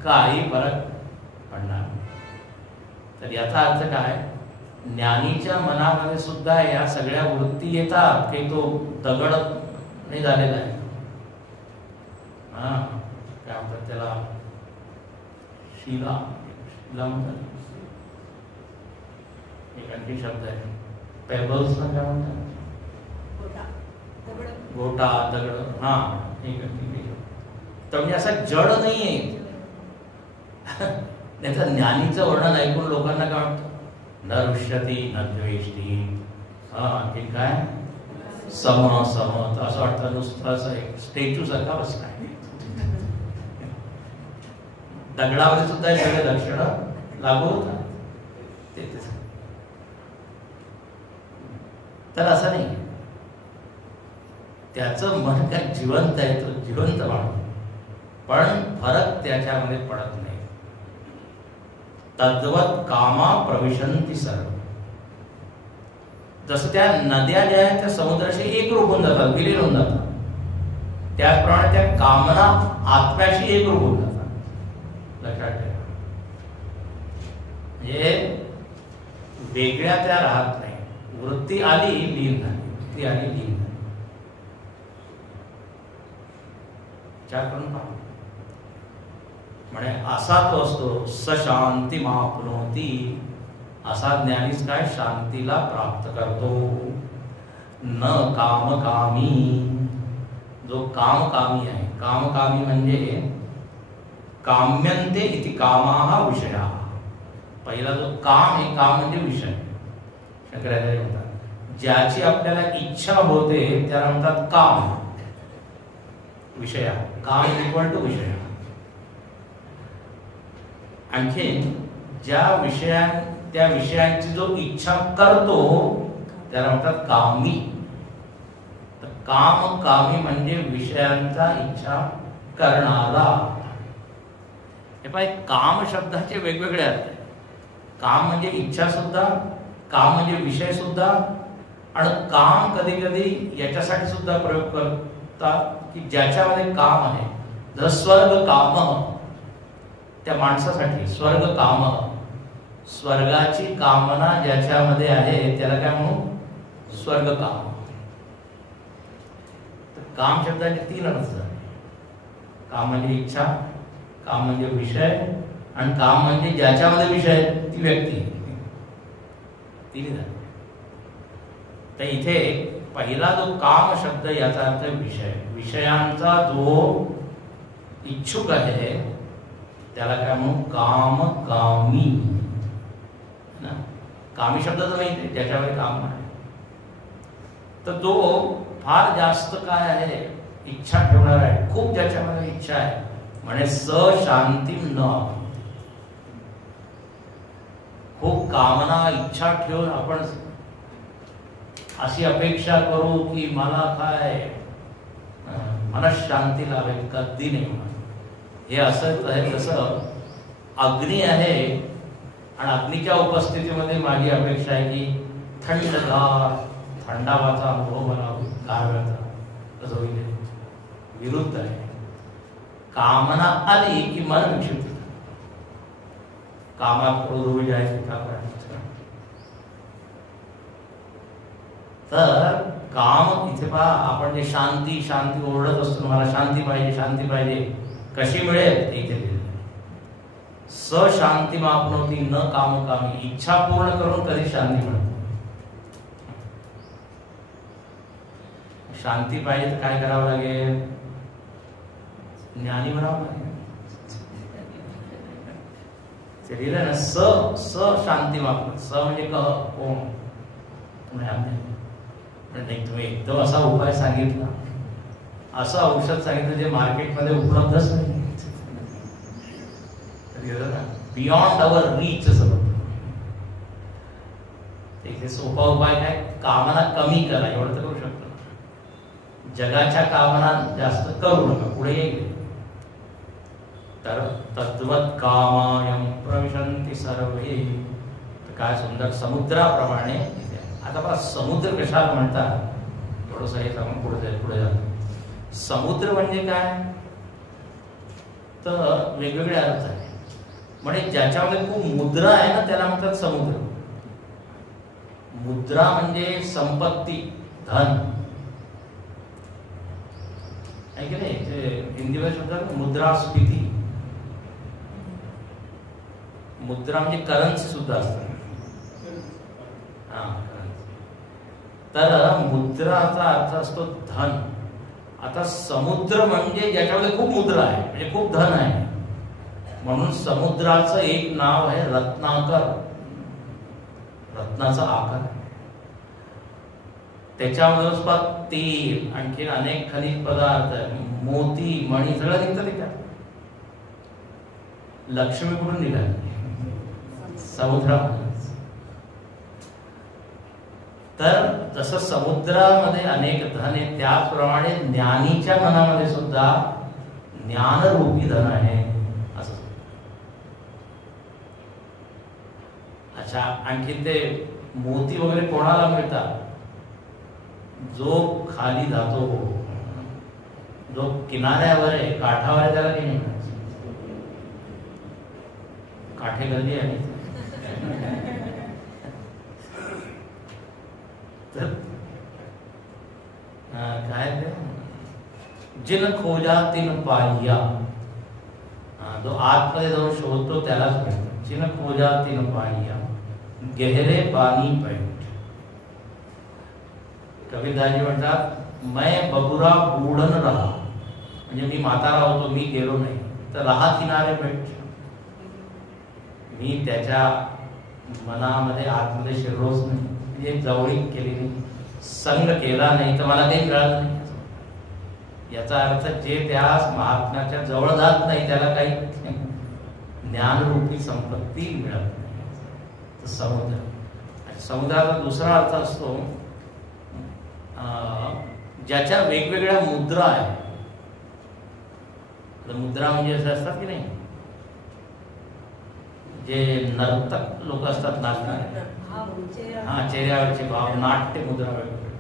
काही फरक पडणार. तर याचा अर्थ काय, ज्ञानीच्या मनामध्ये सुद्धा या सगळ्या वृत्ती येतात की तो दगड नाही झालेला आहे. काय म्हणतात त्याला, शिला म्हणतात. एक आणखी शब्द आहे पेबल्स ना, काय म्हणतात, गोटा दगड. हा एक तर म्हणजे असा जड नाहीये. त्याचं ज्ञानीचं वर्णन ऐकून लोकांना काय वाटतं, न रुष्यती न द्वेष्टी, आणखी काय सम सम, असं वाटतं नुसतं असं एक स्टॅच्यू सारखा बसलाय. दगडामध्ये सुद्धा हे सगळे लक्षणं लागू होतात. तर असं नाही, त्याचं मन काय जिवंत आहे, तो जिवंत वाढतो, पण फरक त्याच्यामध्ये पडत नाही. तद्वत कामा प्रविशंती सर्व. जसं त्या नद्या ज्या आहेत त्या समुद्राशी एकरूप होऊन जातात, विलीन होऊन जातात, त्याचप्रमाणे त्या कामना आत्म्याशी एकरूप होऊन जातात. लक्षात ठेवा, म्हणजे वेगळ्या त्या राहत नाही. वृत्ती आली लीन झाली, वृत्ती आली लीन झाली. विचार करून पहा. म्हणे असा तो असतो सशांती मापनोती. असा ज्ञानीच काय शांतीला प्राप्त करतो. न कामकामी, जो कामकामी आहे. कामकामी म्हणजे काम्यन्ते इति कामाः विषयाः. पहिला जो काम आहे, काम म्हणजे विषय. शंकराचार्य म्हणतात ज्याची आपल्याला इच्छा होते त्याला म्हणतात काम. विषय, काम इक्वल टू विषय. आणखी ज्या त्या विषयांची जो इच्छा करतो त्याला म्हणतात कामी. तर काम कामी म्हणजे विषयांचा इच्छा करणारा. हे पाय, काम शब्दाचे वेगवेगळे अर्थ आहेत. काम म्हणजे इच्छा सुद्धा, काम म्हणजे विषय सुद्धा, आणि काम कधी कधी याच्यासाठी सुद्धा प्रयोग करतात की ज्याच्यामध्ये काम आहे. जर स्वर्ग काम, त्या माणसासाठी स्वर्ग काम, स्वर्गाची कामना ज्याच्यामध्ये आहे त्याला काय म्हणू, स्वर्ग काम. तर काम शब्दाचे 3 अर्थ झाले. काम म्हणजे इच्छा, काम म्हणजे विषय, आणि काम म्हणजे ज्याच्यामध्ये विषय ती व्यक्ती. 3 झाले. तर इथे पहिला जो काम शब्द याचा अर्थ विषय. विषयांचा जो इच्छुक आहे त्याला काय म्हणू, काम कामी. कामी शब्द तर माहिती, ज्याच्यामध्ये काम आहे. तर तो फार जास्त काय आहे, इच्छा ठेवणार आहे, खूप ज्याच्यामध्ये इच्छा आहे. म्हणे स शांती न. खूप कामना इच्छा ठेवून आपण अशी अपेक्षा करू की मला काय मनःशांती लाभेल, कधी नाही. हे असंच आहे तसं अग्नी आहे आणि अग्नीच्या उपस्थितीमध्ये माझी अपेक्षा आहे की थंडगार थंडावाचा अनुभव मला होईल, गारव्याचा. तसं होईल. विरुद्ध आहे. कामना आली की मन विक्षिप्त. कामात क्रोध होईल, तर काम इथे पहा, आपण जे शांती शांती ओरडत असतो, मला शांती पाहिजे शांती पाहिजे, कशी मिळेल इथे लिहिलं. स शांती मापनोती न कामकामी, इच्छा पूर्ण करून कधी शांती मिळते. शांती पाहिजे तर काय करावं लागेल? ज्ञानी बनावं लागेल. ते लिहिलं ना, स स शांती मापन. स म्हणजे कह कोण? नाही, तुम्ही एकदम असा उपाय सांगितला, असं औषध सांगितलं जे मार्केटमध्ये उपलब्धच नाही, बियॉन्ड अवर रीच. इथे सोपा उपाय काय? कामना कमी करा, एवढं तर करू शकतो. जगाच्या कामना जास्त करू नका, पुढे येईल. तर तद्वत कामायम प्रविशन्ति सर्वे. काय सुंदर समुद्राप्रमाणे. आता बघा समुद्र कशाला म्हणतात, थोडस हे सांगून पुढे जातो. समुद्र म्हणजे काय? तर वेगवेगळे अर्थ आहे. म्हणजे ज्याच्यामध्ये खूप मुद्रा आहे ना त्याला म्हणतात समुद्र. मुद्रा म्हणजे संपत्ती, धन आहे की नाही? हिंदीमध्ये म्हणतात मुद्रास्फीती. मुद्रा म्हणजे करन्सी सुद्धा असतं. तर मुद्राचा अर्थ असतो धन. आता समुद्र म्हणजे ज्याच्यामध्ये खूप मुद्रा आहे, म्हणजे खूप धन आहे, म्हणून समुद्राचं एक नाव आहे रत्नाकर. रत्नाचा आकार. त्याच्यामध्ये तेल, आणखी अनेक खनिज पदार्थ, मोती, मणी सगळं निघतं त्याच्यात. लक्ष्मी कुठून निघाली? समुद्रामध्ये. तर जसं समुद्रामध्ये अनेक धन आहे, त्याचप्रमाणे ज्ञानीच्या मनामध्ये सुद्धा ज्ञानरूपी धन आहे असं. अच्छा, आणखी ते मोती वगैरे कोणाला मिळतात? जो खाली जातो, जो किनाऱ्यावर आहे, काठावर आहे, त्याला नाही मिळत. काठे गल्ली आहे. तर काय ते जिन खोजा तिन पाहिया. जो आतमध्ये जाऊन शोधतो त्यालाच मिळतो. जिन खोजा तिन पाहिया, गहरे पाणी पैठ. कबीरदासजी म्हणतात, मैं बबुरा बूढन रहा, म्हणजे मी म्हातारा होतो, मी गेलो नाही, तर रहा किनारे पैठ. मी त्याच्या मनामध्ये आतमध्ये शिरलोच नाही, म्हणजे जवळीक केली नाही, संग केला नाही, तर मला काही मिळत नाही. याचा अर्थ जे त्या महात्म्याच्या जवळ जात नाही त्याला काही ज्ञानरूपी संपत्ती मिळत नाही. तर समुद्र. समुद्राचा दुसरा अर्थ असतो ज्याच्या वेगवेगळ्या मुद्रा आहेत. मुद्रा म्हणजे असं असतात की नाही, जे नर्तक लोक असतात, नाचणारे, हा, चेहऱ्यावरचे भाव, नाट्य मुद्रा वेगवेगळे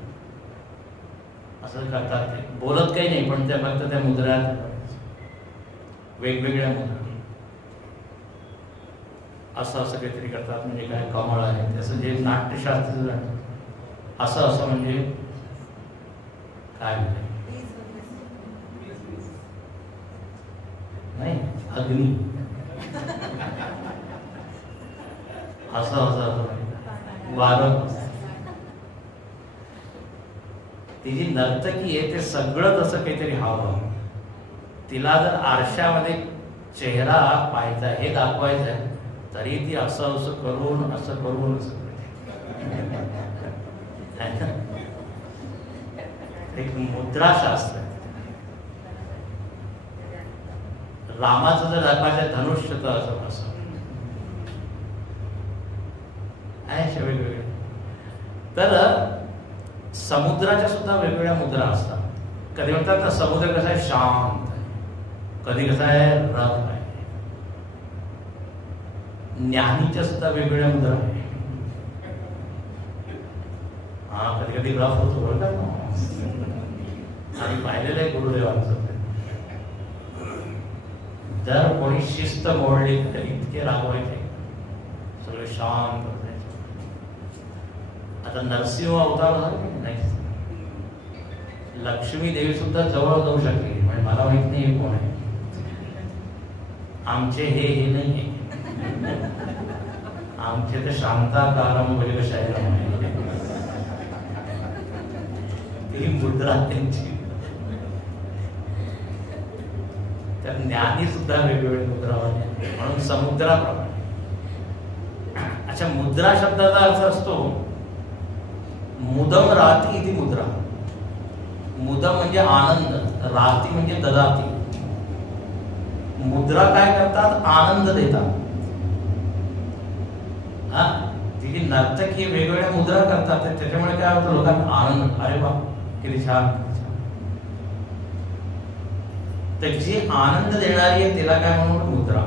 असं करतात. ते बोलत काही नाही, पण त्या फक्त त्या मुद्रा वेगवेगळ्या मुद्रा असं असं काहीतरी करतात. म्हणजे काय कमळ आहे त्याचं जे नाट्यशास्त्र असं असं म्हणजे काय नाही, अग्नी असं असं वारं. ती जी नर्तकी आहे ते सगळं तसं काहीतरी हवं. तिला जर आरशामध्ये चेहरा पाहायचा, हे दाखवायचं आहे, तरी ती असं असं करून असं करून एक मुद्राशास्त्र. रामाचं जर दाखवायचं धनुष्य तर असं असं आहे, वेगवेगळे. तर समुद्राच्या सुद्धा वेगवेगळ्या मुद्रा असतात. कधी म्हणतात ना समुद्र कसा आहे, शांत आहे, कधी कसा आहे, रफ आहे. ज्ञानीच्या सुद्धा वेगवेगळ्या मुद्रा आहे. हा, कधी कधी रफ होतो, बोलतात ना, आम्ही पाहिलेलं आहे गुरुदेवांचं. जर कोणी शिस्त मोडली तर इतके रागवायचे, सगळे शांत होते. आता नरसिंह अवतार नाही, लक्ष्मी देवी सुद्धा जवळ जाऊ शकली, म्हणजे मला माहित नाही हे कोण आहे, आमचे हे नाही आहे, आमचे तर शांताकारम वगैरे शायरम आहे, ती मुद्रा त्यांची. तर ज्ञानी सुद्धा वेगवेगळे मुद्रावाने, म्हणून समुद्राप्रमाणे. अच्छा, मुद्रा शब्दाचा अर्थ असतो मुदम राती इति मुद्रा. मुदम म्हणजे आनंद, राती म्हणजे ददाती. मुद्रा काय करतात? आनंद देतात. हा, ती नर्तक ही वेगवेगळ्या मुद्रा करतात, त्याच्यामुळे काय होतं, लोकांना आनंद, अरे वा किती छान. तर जी आनंद देणारी आहे त्याला काय म्हणून मुद्रा.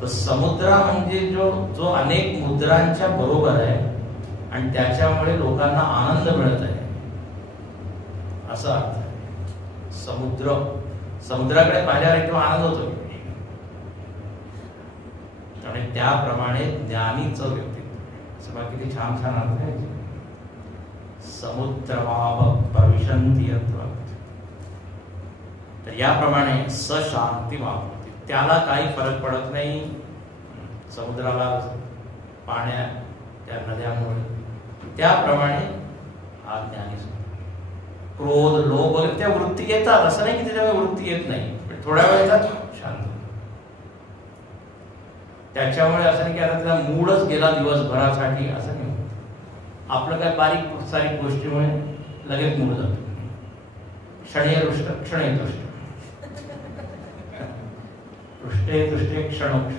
तर समुद्र म्हणजे जो अनेक मुद्रांच्या बरोबर आहे आणि त्याच्यामुळे लोकांना आनंद मिळत आहे, असा अर्थ आहे. समुद्राकडे पाहिल्यावर एकदम आनंद होतो. आणि त्याप्रमाणे ज्ञानीचं व्यक्तित्व, किती छान छान अर्थ आहे. समुद्रवाव प्रविशन्ति यत्र, तर याप्रमाणे सशांती वापरते, त्याला काही फरक पडत नाही. समुद्राला पाण्या त्या नद्यांमुळे, त्याप्रमाणे हा ज्ञानी. क्रोध, लोभ वगैरे त्या वृत्ती येतात, असं नाही की त्याच्यामुळे वृत्ती येत नाही, पण थोड्या वेळ येतात, शांत. त्याच्यामुळे असं नाही की आता त्याचा मूडच गेला दिवसभरासाठी, असं नाही. आपलं काय बारीक सारीक गोष्टीमुळे लगेच मूड जातो. क्षणीय रुष्ट क्षणीय दृष्ट, पृष्ठे दृष्टे क्षणोक्ष.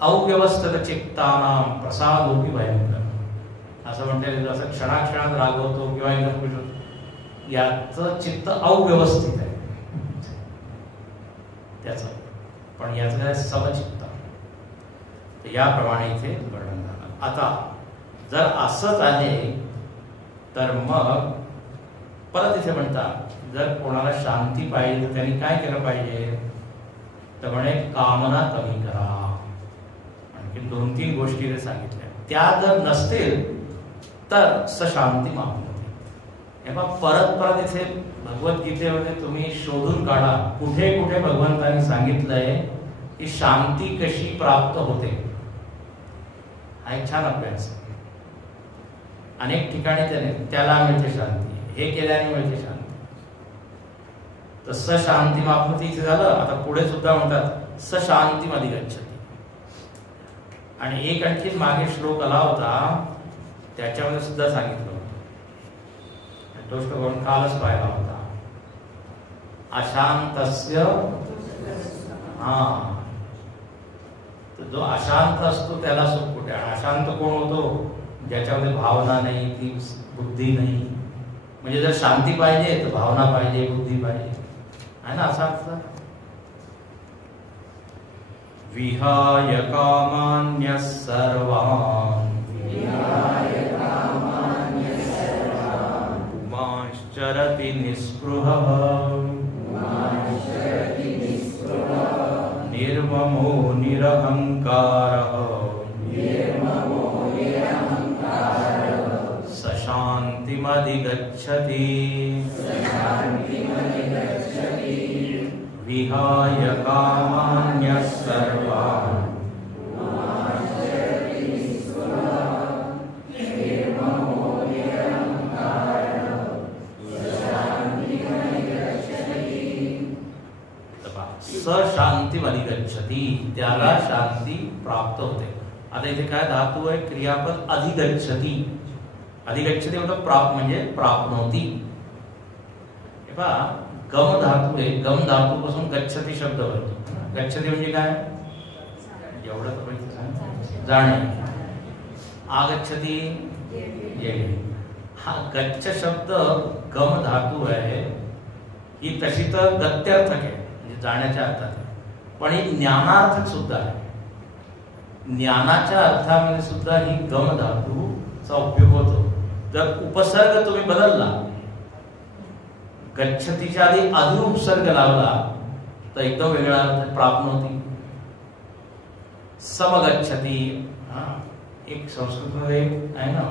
अव्यवस्थित चित्तानां प्रसादोपि भयंकर, असं म्हणते. असं क्षणाक्षणात राग होतो किंवा एकदम खुश होतो, याचं चित्त अव्यवस्थित आहे त्याचं, पण याचं काय समचित्त. याप्रमाणे इथे वर्णन झालं. आता जर असंच आहे तर मग परत इथे म्हणतात, जर कोणाला शांती पाहिजे तर त्यांनी काय केलं पाहिजे, तर म्हणे कामना कमी करा. आणखी 2-3 गोष्टी इथे सांगितल्या, त्या जर नसतील तर सशांती मागणं. हे बघ, परत इथे भगवद्गीतेमध्ये तुम्ही शोधून काढा, कुठे कुठे भगवंतांनी सांगितलंय की शांती कशी प्राप्त होते. हा एक छान अभ्यास. अनेक ठिकाणी त्याला मिळते शांती, हे केल्याने मिळते शांती. तर सशांती मापनती इथे झालं. आता पुढे सुद्धा म्हणतात सशांती मध्ये गच्छति. आणि एक आणखी मागे श्लोक आला होता, त्याच्यामध्ये सुद्धा सांगितलं होतं, तो श्लोक कालच पाहिला होता. अशांतस्य, हा, तर जो अशांत असतो त्याला सुख कुठे. अशांत कोण होतो, ज्याच्यामध्ये भावना नाही, ती बुद्धी नाही. म्हणजे जर शांती पाहिजे तर भावना पाहिजे, बुद्धी पाहिजे, आहे ना, असा अर्थ. विहाय कामान्य सर्वान् पुमांश्चरति निःस्पृहः निर्ममो निरहंकारः सशान्तिमधिगच्छति. विहाय कामान्यः सर्वान् सशांतिमधिगच्छति, त्याला शांती प्राप्त होते. आता इथे काय धातू आहे, क्रियापद अधिगच्छति. अधिगच्छति मतलब प्राप्त म्हणजे प्राप्नोती. हे पहा, गम धातू आहे, गम धातू पासून गच्छति शब्द बनतो. गच्छति म्हणजे काय, एवढं तर जाणे. आगच्छति येणे. हा गच्छ शब्द गम धातू आहे, ही तशी तर गत्यार्थक आहे, म्हणजे जाण्याच्या अर्थात आहे, पण ही ज्ञानार्थक सुद्धा आहे. ज्ञानाच्या अर्थामध्ये सुद्धा ही गम धातूचा उपयोग होतो. जर उपसर्ग तुम्ही बदलला, गच्छतीच्या आधी अधिउपसर्ग लावला तर एकदम वेगळा अर्थ प्राप्त होती. समगच्छती, एक संस्कृतमध्ये आहे ना,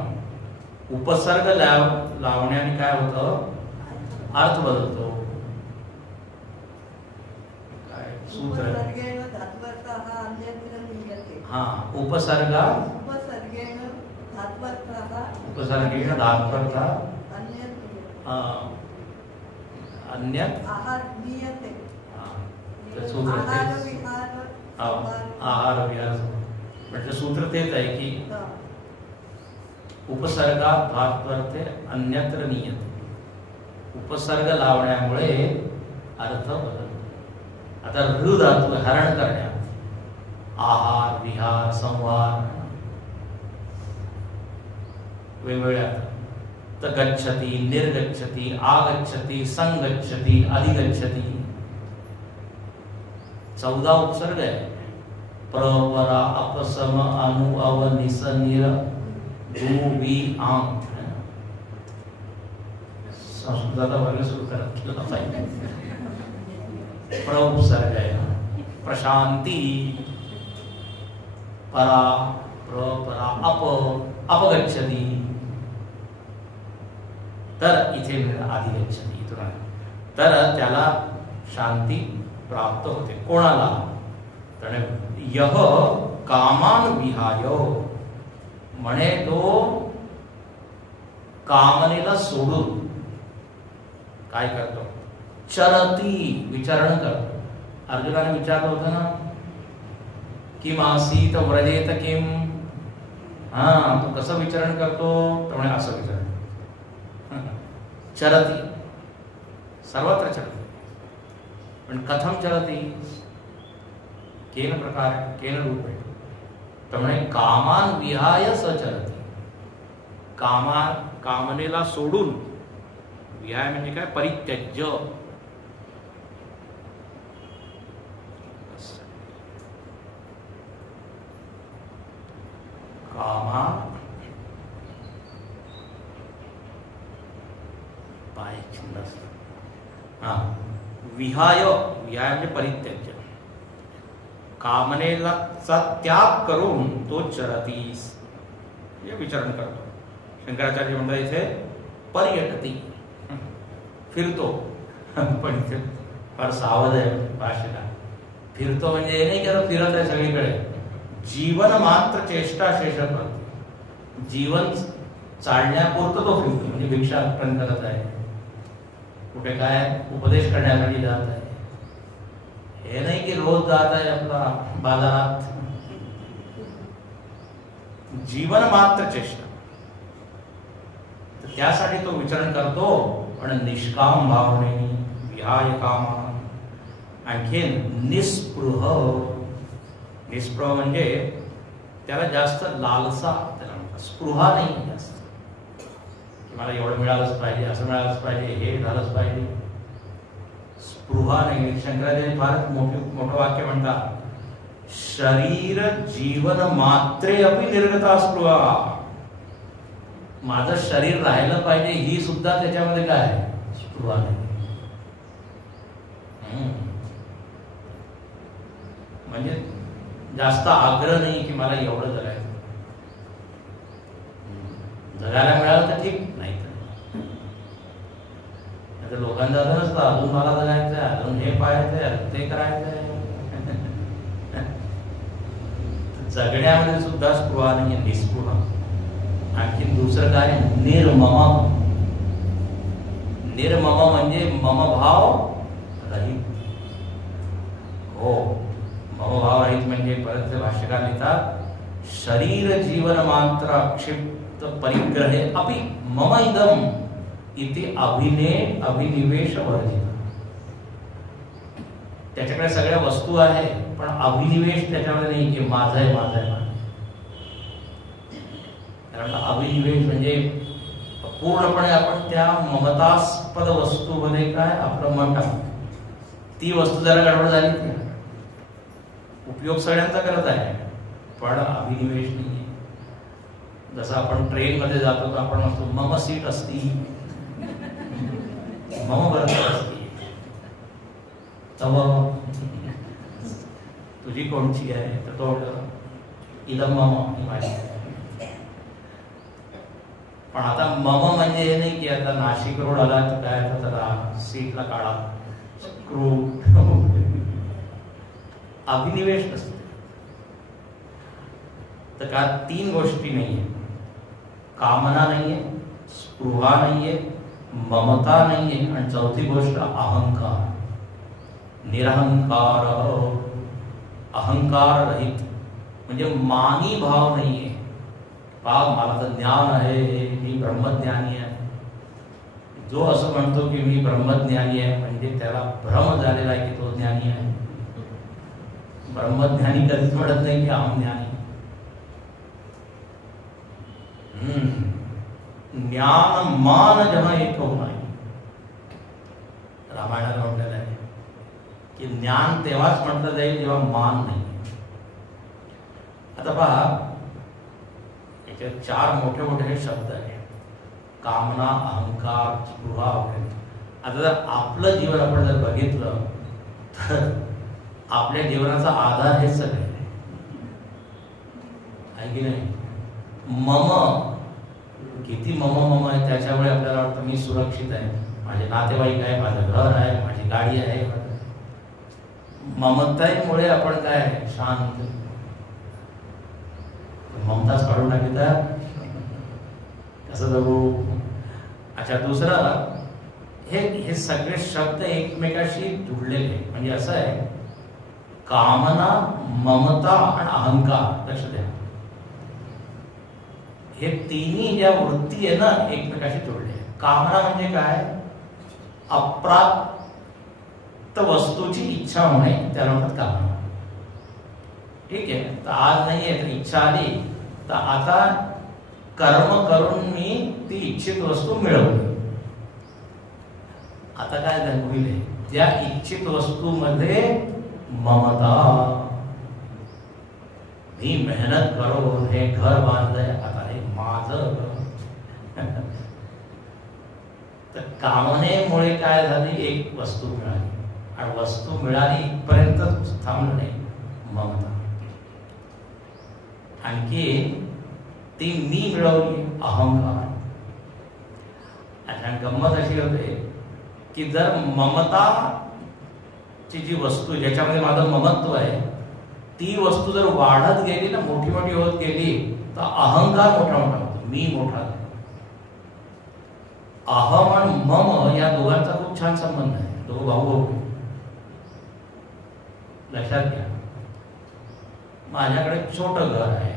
उपसर्ग लावण्याने काय होतं, अर्थ बदलतो. काय सूत्र हा उपसर्गा उपसर्गेण धात्वर्थ अन्य सूत्र आहार विहार म्हणजे सूत्र तेच आहे की उपसर्गात धात्वर्थे अन्यत्र नियते. उपसर्ग लावण्यामुळे अर्थ बदलतो. आता ऋ धातू हरण करण्यात आहार विहार संवार वेगवेगळ्या तर गच्छती निर्गच्छती आगच्छती संगच्छती अधिगच्छती 14 उपसर्ग आहे. प्रपरा अपसम अनु अव निस निर दू बी आम. संस्कृताचा वर्ग सुरू करत पाहिजे. प्र उपसर्ग आहे. प्रशांती परा प्रपरा अप अपगच्छती. तर इथे अधिगच्छती इथून तर त्याला शांती प्राप्त होते. कोणाला तर यह कामान विहाय म्हणे तो कामनेला सोडून काय करतो, चरती विचारण करतो. अर्जुनाने विचारलं होतं ना, किम आसीत व्रजेत किम. तो कसं विचारण करतो तर म्हणे असं विचारण चरती, सर्वत्र चरती. पण कथम चरती, केन प्रकार केन रूपे तर म्हणे कामान विहाय सचरती. कामनेला सोडून, विहाय म्हणजे काय, परित्यज्य. कामा पाय छंदस विहाय, विहाय म्हणजे परित्यज्य. कामनेला त्याग करून तो चरतीस हे विचारण करतो. शंकराचार्य म्हणतात इथे पर्यटती, फिरतो. पण इथे फार सावध आहे भाषेला. फिरतो म्हणजे हे नाही की फिरत आहे सगळीकडे. जीवन मात्र चेष्टा शेष करतो. जीवन चालण्यापुरतं तो फिरतो. म्हणजे भिक्षाटन करत आहे, कुठे काय उपदेश करण्यासाठी जात आहे. हे नाही की रोज जात आहे आपला बाजारात. जीवन मात्र चेष्टा. तर त्यासाठी तो विचारण करतो. पण निष्काम भावने विहाय कामा. आणखी निस्पृह. निस्पृह म्हणजे त्याला जास्त लालसा त्याला म्हणतात. स्पृहा नाही जास्त, मला एवढं मिळालंच पाहिजे, असं मिळालंच पाहिजे, हे झालंच पाहिजे. स्पृहा नाही. शंकराचार्य फार मोठं वाक्य म्हणतात, शरीर जीवन मात्रे अपि निर्गता स्पृहा. माझं शरीर राहिलं पाहिजे ही सुद्धा त्याच्यामध्ये काय आहे, स्पृहा नाही. म्हणजे जास्त आग्रह नाही की मला एवढं जगायचं. जगायला मिळालं तर ठीक, नाही तर लोकांचं असं नसतं, अजून मला जगायचंय, अजून हे पाहायचंय, ते करायचंय. जगण्यामध्ये सुद्धा स्पृहा नाही, निस्पृहा. आणखी दुसरं काय, निर्मम. निर्मम म्हणजे ममभाव रहित. हो, ममभाव रहित म्हणजे परत भाष्यकार लिहितात, शरीर जीवन मात्र अक्षिप्त परिग्रहे अपि मम इदम इति अभिनिवेश वर्जित. त्याच्याकडे सगळ्या वस्तू आहे पण अभिनिवेश त्याच्यामध्ये नाही की माझं आहे माझं आहे. कारण अभिनिवेश म्हणजे पूर्णपणे आपण त्या ममतास्पद वस्तूमध्ये काय आपलं मन टाकतो. ती वस्तू जरा गडबड झाली, उपयोग सगळ्यांचा करत आहे पण अभिनिवेश नाही. जसं आपण ट्रेन मध्ये जातो तर आपण म्हणतो मम सीट असती, मम बर्थ असती, तव तुझी कोणची आहे तर तो इदम मम माझी. पण आता मम म्हणजे हे नाही की आता नाशिक रोड आला तर काय आता त्याला सीटला काढा स्क्रू अभिनिवेश नसते. तर का 3 गोष्टी नाहीये, कामना नाहीये, स्पृहा नाहीये, ममता नाहीये, आणि चौथी गोष्ट अहंकार, निरहंकार, अहंकार रहित, म्हणजे मानी भाव नाहीये. मला तर ज्ञान आहे, मी ब्रह्मज्ञानी आहे. जो असं म्हणतो की मी ब्रह्मज्ञानी आहे म्हणजे त्याला भ्रम झालेला आहे की तो ज्ञानी आहे. ब्रह्मज्ञानी कधीच म्हणत नाही की अहम ज्ञानी. ज्ञान मान जेव्हा एक होणार, रामायणात म्हटलेलं आहे की ज्ञान तेव्हाच म्हटलं जाईल जेव्हा मान नाही. आता पहा, 4 मोठे मोठे शब्द आहेत, कामना, अहंकार, स्पृहा वगैरे. आता जर आपलं जीवन आपण जर बघितलं तर आपल्या जीवनाचा आधार हे सगळे आहे की नाही. मम, किती मम आहे, त्याच्यामुळे आपल्याला वाटतं मी सुरक्षित आहे, माझे नातेवाईक आहे, माझं घर आहे, माझी गाडी आहे. ममतेमुळे आपण काय शांत, ममताच काढून टाकता कसं बघू. अच्छा, दुसरं, हे सगळे शब्द एकमेकाशी जुडलेले, म्हणजे असं आहे, कामना, ममता आणि अहंकार. लक्ष द्या, हे तिन्ही ज्या वृत्ती आहे ना एकमेकाशी जोडले. कामना म्हणजे काय, अप्राप्त वस्तूची इच्छा होणे, त्याला म्हणतात कामना. ठीक आहे, तर आज नाहीये तर इच्छा आली, तर आता कर्म करून मी ती इच्छित वस्तू मिळवली. आता काय होईल, त्या इच्छित वस्तूमध्ये ममता, मी मेहनत करून हे घर बांधलंय, आता हे माझं. तर कामनेमुळे काय झाली, एक वस्तू मिळाली, आणि वस्तू मिळाली इथपर्यंत थांबलं नाही, ममता. आणखी ती मी मिळवली, अहंकार. आणि गंमत अशी होते की जर ममताची जी वस्तू ज्याच्यामध्ये माझं ममत्व आहे, ती वस्तू जर वाढत गेली ना, मोठी मोठी होत गेली, तर अहंकार मोठा मोठा होतो, मी मोठा. अहम आणि मम या दोघांचा खूप छान संबंध आहे, दोघं भाऊ भाऊ. लक्षात घ्या, माझ्याकडे छोटं घर आहे,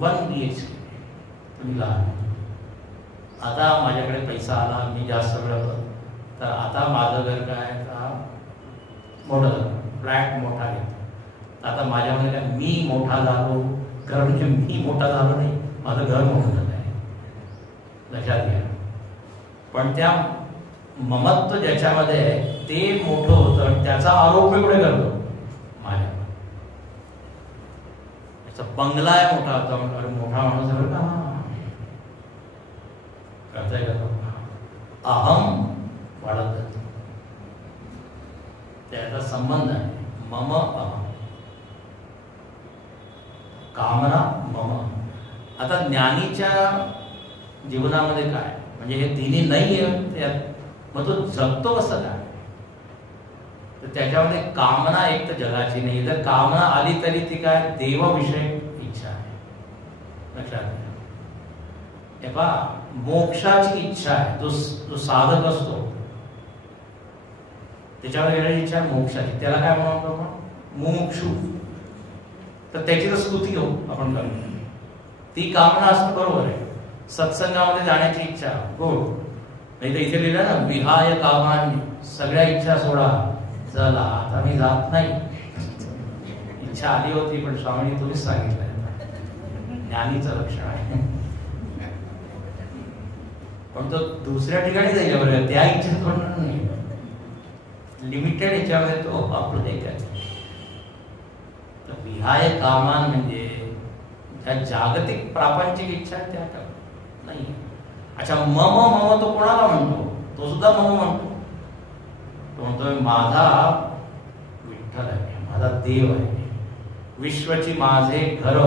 1 BHK, तुम्ही लहान. आता माझ्याकडे पैसा आला, मी जास्त मिळवलं, तर आता माझं घर काय, मोठं झालं, फ्लॅट मोठा घेतो. आता माझ्यामध्ये काय, मी मोठा झालो, घर म्हणजे मी मोठा झालो नाही, माझं घर मोठं झालं आहे. लक्षात घ्या. पण त्या ममत्व ज्याच्यामध्ये आहे ते मोठं होतं, आणि त्याचा आरोप मी कुठे करतो, माझ्या. बंगला आहे मोठा होता, अरे मोठा माणूस आहे का, करताय का, अहम वाढत जातो. त्याचा संबंध आहे मम अहम, कामना मम. आता ज्ञानीच्या जीवनामध्ये काय, म्हणजे हे तिन्ही नाही आहे, मग तो जगतो कसं काय. तर त्याच्यामध्ये कामना एक तर जगाची नाही, जर कामना आली तरी ती काय, देवाविषयी इच्छा आहे. लक्षात घ्या. तेव्हा मोक्षाची इच्छा आहे, जो साधक असतो त्याच्यावर येणारी इच्छा मोक्षाची, त्याला काय म्हणतो आपण, मुमुक्षु. तर त्याची तर स्तुती घेऊ आपण करू, ती कामना असणं बरोबर आहे. सत्संगामध्ये जाण्याची इच्छा, हो, नाही तर इथे लिहिलं ना, विहाय कामांनी, सगळ्या इच्छा सोडा, चला आता मी जात नाही. इच्छा आली होती पण स्वामींनी तुम्हीच सांगितलं, ज्ञानीचं लक्षण आहे. पण तो दुसऱ्या ठिकाणी जाईल बरोबर, त्या इच्छा सोडणार नाही, लिमिटेड याच्यामध्ये तो आपलं हे काय. तर विहाय कामान म्हणजे त्या जागतिक प्रापंचिक इच्छा त्या नाही. अच्छा, मम तो कोणाला म्हणतो, तो सुद्धा मम म्हणतो. तो म्हणतोय माझा विठ्ठल आहे, माझा देव आहे, विश्वची माझे घर,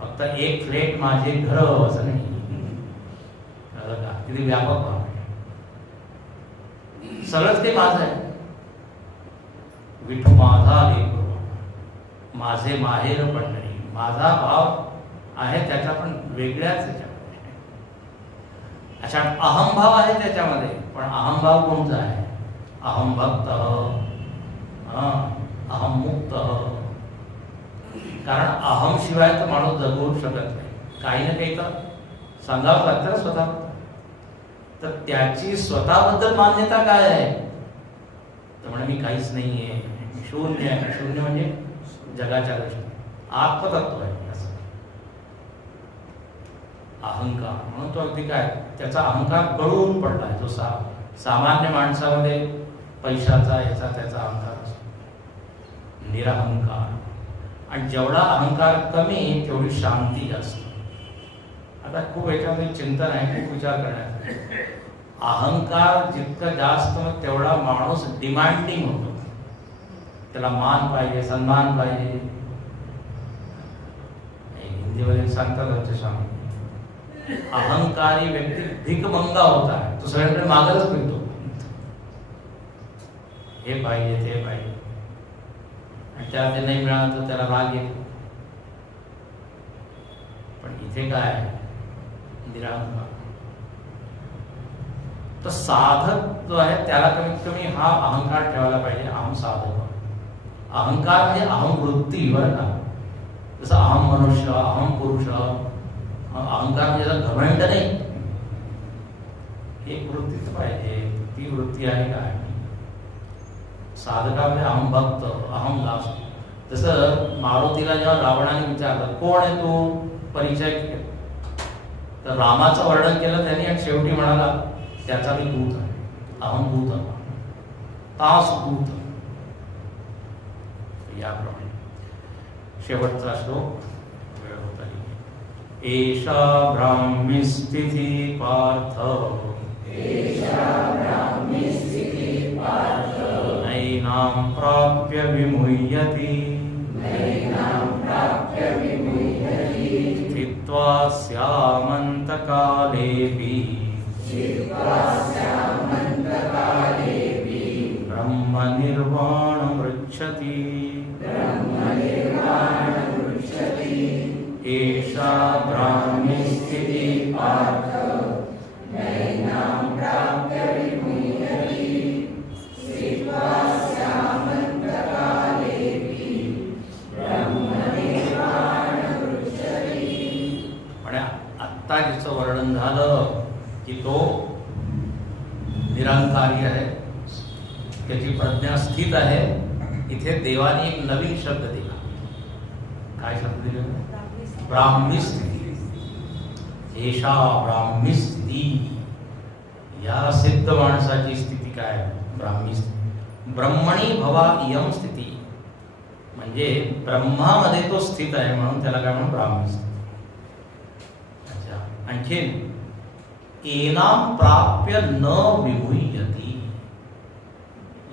फक्त एक फ्लेट माझे घर असं नाही. किती व्यापक भाव आहे. सगळंच ते माझं आहे. विठू माझा लेकरू, माझे माहेर पंढरी. माझा भाव आहे त्याच्या पण वेगळ्याच याच्यामध्ये. अच्छा, अहमभाव आहे त्याच्यामध्ये, पण अहमभाव कोणता आहे? अहम भक्त, अहम मुक्त. कारण अहम शिवाय तर माणूस जगू शकत नाही. काही ना काही तर सांगावं लागतं स्वतः. तर त्याची स्वतःबद्दल मान्यता काय आहे? तर म्हणे मी काहीच नाहीये, शून्य आहे. शून्य म्हणजे जगाच्या दृष्टीने आत्मतत्व आहे असं. अहंकार म्हणून तो अगदी काय, त्याचा अहंकार गळून पडलाय. जो सामान्य माणसामध्ये पैशाचा याचा त्याचा अहंकार असतो, निरहंकार. आणि जेवढा अहंकार कमी तेवढी शांती जास्त. आता खूप याच्यामध्ये चिंतन आहे, खूप विचार करण्यात. अहंकार जितकं जास्त मग तेवढा माणूस डिमांडिंग होतो. त्याला मान पाहिजे, सन्मान पाहिजे. हिंदीमध्ये सांगतात आमचे स्वामी, अहंकारी व्यक्ती भिकमंगा होता है. तो सगळ्यांकडे मागच फिरतो, हे पाहिजे ते पाहिजे. आणि त्याला ते नाही मिळालं तर त्याला राग येतो. पण इथे काय निरहंकार. तर साधक जो आहे त्याला कमीत कमी हा अहंकार ठेवायला पाहिजे. अहम साधक. अहंकार म्हणजे अहम वृत्ती बरं का. जसं अहम मनुष्य, अहम पुरुष. अहंकार म्हणजे घमंड नाही, एक वृत्तीच पाहिजे. ती वृत्ती आहे काय साधकामध्ये? अहम भक्त, अहम दास. जसं मारुतीला जेव्हा रावणाने विचारलं कोण आहे तू, परिचय केला, तर रामाचं वर्णन केलं त्यांनी आणि शेवटी म्हणाला त्याचा मी दूत आहे, अहम दूत, तास दूत. याप्रमाणे शेवटचा श्लोक वेळ होत आली. एषा ब्राह्मी स्थिती पार्थ, नैनां प्राप्य विमुह्यति, स्थित्वा स्यामन्तकालेऽपि ब्रह्मनिर्वाणमृच्छति. एषा ब्राह्मी स्थितिः पार्थ, नैनां प्राप्य विमुह्यति, स्थित्वा स्यामन्तकालेऽपि ब्रह्मनिर्वाणमृच्छति. म्हणजे आत्ता जिचं वर्णन झालं की तो निरंकारी आहे, त्याची प्रज्ञा स्थित आहे. इथे देवाने एक नवीन शब्द दिला. काय शब्द दिला? ब्राह्मी स्थिती. एषा ब्राह्मी स्थिती. या सिद्ध माणसाची स्थिती काय? ब्राह्मी स्थिती. ब्रह्मणी भवा इयम स्थिती. म्हणजे ब्रह्मामध्ये तो स्थित आहे म्हणून त्याला काय म्हणून ब्राह्मी स्थिती. अच्छा, आणखीन एनाम प्राप्य न विमुह्यति.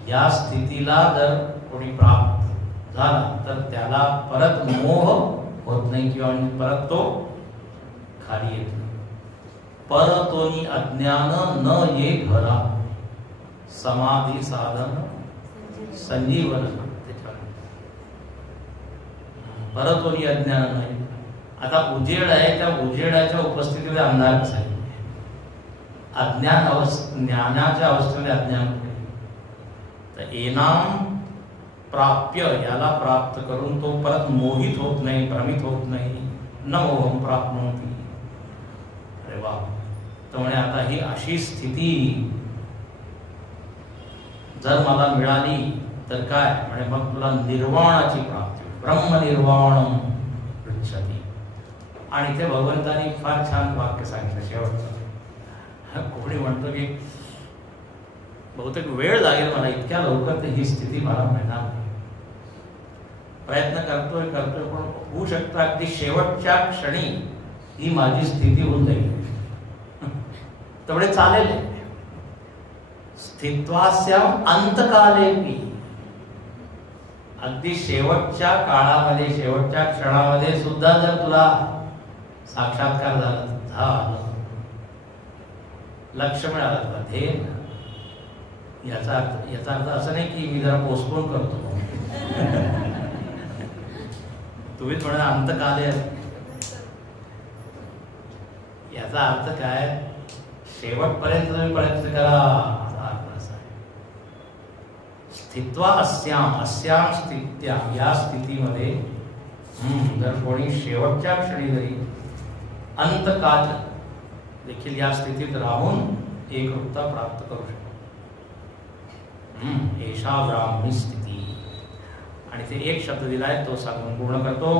या स्थितीला जर कोणी प्राप्त झाला तर त्याला परत मोह होत नाही किंवा परत तो खाली येत नाही. परतोनी अज्ञान न ये घरा, समाधी साधन संजीवन. परतोनी अज्ञान नाही. आता उजेड आहे, त्या उजेडाच्या उपस्थितीमध्ये अंधार कसा आहे? अज्ञान ज्ञानाच्या अवस्थेमध्ये अज्ञान. तर एनाम प्राप्य, याला प्राप्त करून तो परत मोहित होत नाही, भ्रमित होत नाही. न मोहम प्राप्नोति. अरे वा. तर म्हणे आता ही अशी स्थिती जर मला मिळाली तर काय म्हणे, मग तुला निर्वाणाची प्राप्ती, ब्रह्मनिर्वाणम पृच्छति. आणि ते भगवंतानी फार छान वाक्य सांगितलं शेवटचं. कोणी म्हणतो की बहुतेक वेळ लागेल मला, इतक्या लवकर तर ही स्थिती मला मिळणार नाही. प्रयत्न करतोय पण होऊ शकतं अगदी शेवटच्या क्षणी ही माझी स्थिती होऊन जाईल. तेवढे चालेल. स्थित्वास्याम अंतकालेपि. अगदी शेवटच्या काळामध्ये, शेवटच्या क्षणामध्ये सुद्धा जर तुला साक्षात्कार झाला लक्ष मिळालं तुला ध्येय, याचा अर्थ असं नाही की मी जरा पोस्टपोन करतो. तुम्हीच म्हणा अंतकाल आहे, याचा अर्थ काय, शेवटपर्यंत तुम्ही प्रयत्न करा, असा अर्थ असा आहे. स्थित्वा अस्याम स्थित्या, या स्थितीमध्ये जर कोणी शेवटच्या क्षणी जरी अंतकाल देखील या स्थितीत राहून एकरूपता प्राप्त करू शकतो. एषा ब्राह्मी स्थिती. आणि ते एक शब्द दिलाय तो सांगून पूर्ण करतो.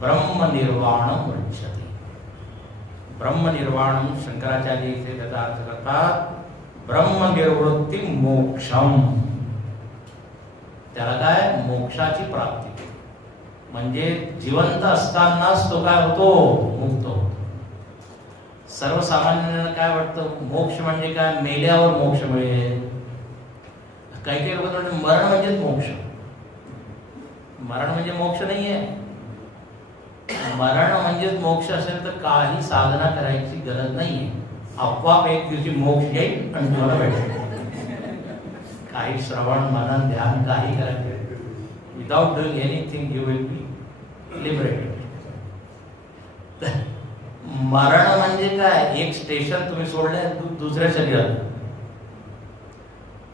ब्रह्मनिर्वाणम वृक्षते. ब्रह्मनिर्वाणम शंकराचार्य इथे त्याचा अर्थ करतात ब्रह्मनिर्वृत्ती मोक्षम. त्याला काय, मोक्षाची प्राप्ती. म्हणजे जिवंत असतानाच तो काय होतो, मुक्त होतो. सर्वसामान्यांना काय वाटतं, मोक्ष म्हणजे काय, मेल्यावर मोक्ष मिळेल. काही काही लोक म्हणतात मरण म्हणजेच मोक्ष. मरण म्हणजे मोक्ष नाहीये. मरण म्हणजेच मोक्ष असेल तर काही साधना करायची गरज नाहीये. आपोआप एक दिवशी मोक्ष येईल आणि तुम्हाला भेटेल. काही श्रवण मनन ध्यान काही करायचे, without doing anything you will be liberated. मरण म्हणजे काय, एक स्टेशन तुम्ही सोडले दुसऱ्या शरीरात.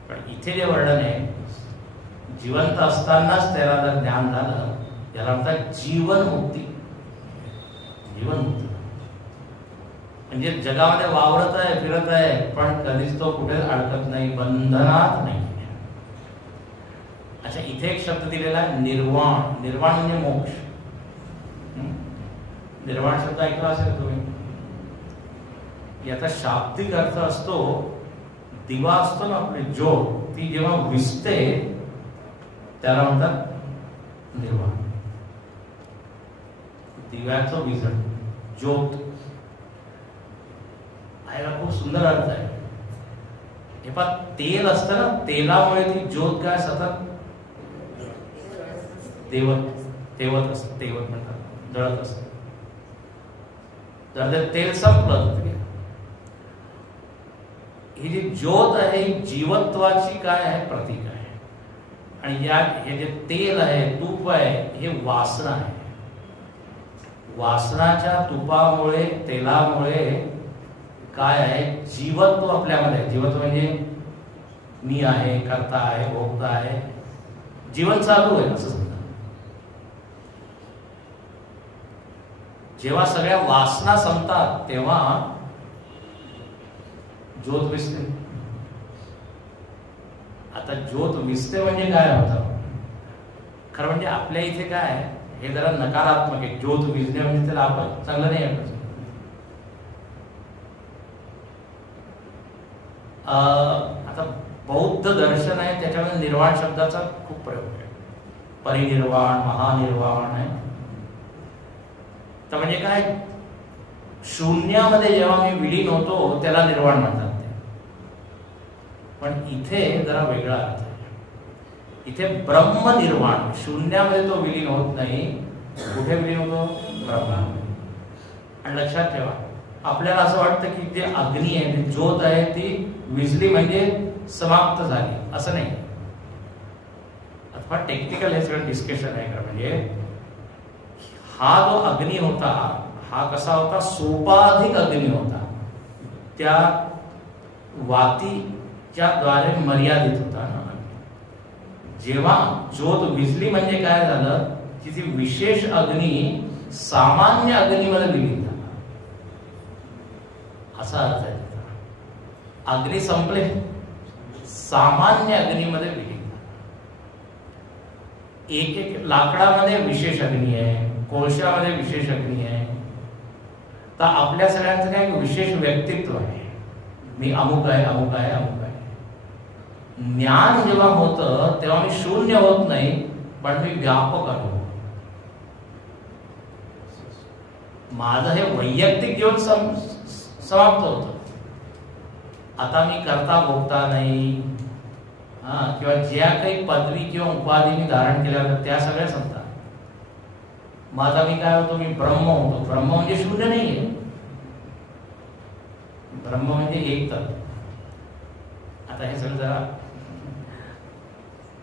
पण इथे जे वर्णन आहे, जिवंत असतानाच त्याला जर ज्ञान झालं, त्याला म्हणतात जीवनमुक्ती. जीवनमुक्ती म्हणजे जगामध्ये वावरत आहे, फिरत आहे, पण कधीच तो कुठे अडकत नाही, बंधनात नाही. अच्छा, इथे एक शब्द दिलेला आहे निर्वाण. निर्वाण म्हणजे मोक्ष. निर्वाण शब्द ऐकला असेल तुम्ही. याचा शाब्दिक अर्थ असतो, दिवा असतो ना आपली ज्योत, ती जेव्हा विझते त्याला म्हणतात निर्वाण. दिव्याचं विझण, ज्योत. हा खूप सुंदर अर्थ आहे. हे पहा, तेल असतं ना, तेलामुळे ती ज्योत काय सतत तेवत असत, तेवत म्हणतात, जळत असत. जर ते तेल संपलं, ही जी ज्योत आहे जीवत्वाची काय आहे, प्रतीक आहे. आणि हे जे तेल आहे, तूप आहे, हे वासना आहे. वासनाच्या तुपामुळे, तेलामुळे काय आहे, जीवत्व आपल्यामध्ये. जीवत्व म्हणजे मी आहे, करता आहे, भोगता आहे, जीवन चालू आहे असं समजा. जेव्हा सगळ्या वासना संपतात तेव्हा ज्योत विसते. आता ज्योत विसते म्हणजे काय होतं, खरं म्हणजे आपल्या इथे काय, हे जरा नकारात्मक आहे. ज्योत विजणे म्हणजे त्याला आपण चांगलं नाही आहे. आता बौद्ध दर्शन आहे, त्याच्यामध्ये निर्वाण शब्दाचा खूप प्रयोग आहे. परिनिर्वाण, महानिर्वाण आहे. तर म्हणजे काय, शून्यामध्ये जेव्हा मी विलीन होतो त्याला निर्वाण म्हणतात ते. पण इथे जरा वेगळा अर्थ आहे. इथे ब्रह्मनिर्वाण, शून्यामध्ये तो विलीन होत नाही. कुठे विलीन होतो, ब्रह्मा. आणि लक्षात ठेवा, आपल्याला असं वाटतं की जे अग्नी आहे, जी ज्योत आहे, ती विजली म्हणजे समाप्त झाली, असं नाही. अथवा टेक्निकल हे सगळं डिस्कशन आहे का. म्हणजे हा जो अग्नी होता, हा कसा होता, सोपाधिक अग्नी होता. त्या वातीच्या द्वारे मर्यादित होता. जेव्हा ज्योत विजली म्हणजे काय झालं, की ती विशेष अग्नी सामान्य अग्नीमध्ये विलीन झाला, असा अर्थ आहे. अग्नी संपले, सामान्य अग्नीमध्ये विलीन. एक एक लाकडामध्ये विशेष अग्नी आहे, कोळशामध्ये विशेष अग्नी आहे. तर आपल्या सगळ्यांचं काय विशेष व्यक्तित्व आहे, मी अमुक आहे, अमुक आहे, अमुक आहे. ज्ञान जेव्हा होतं तेव्हा मी शून्य होत नाही, पण मी व्यापक अनुभव. माझं हे वैयक्तिक जीवन समाप्त होतं. आता मी करता भोगता नाही, किंवा ज्या काही पदवी किंवा उपाधी मी धारण केल्या होत्या त्या सगळ्या संपतात. माझा मी काय होतो, मी ब्रह्म होतो. ब्रह्म म्हणजे शून्य नाहीये, ब्रह्म म्हणजे एक तत्व. आता हे सगळं जरा,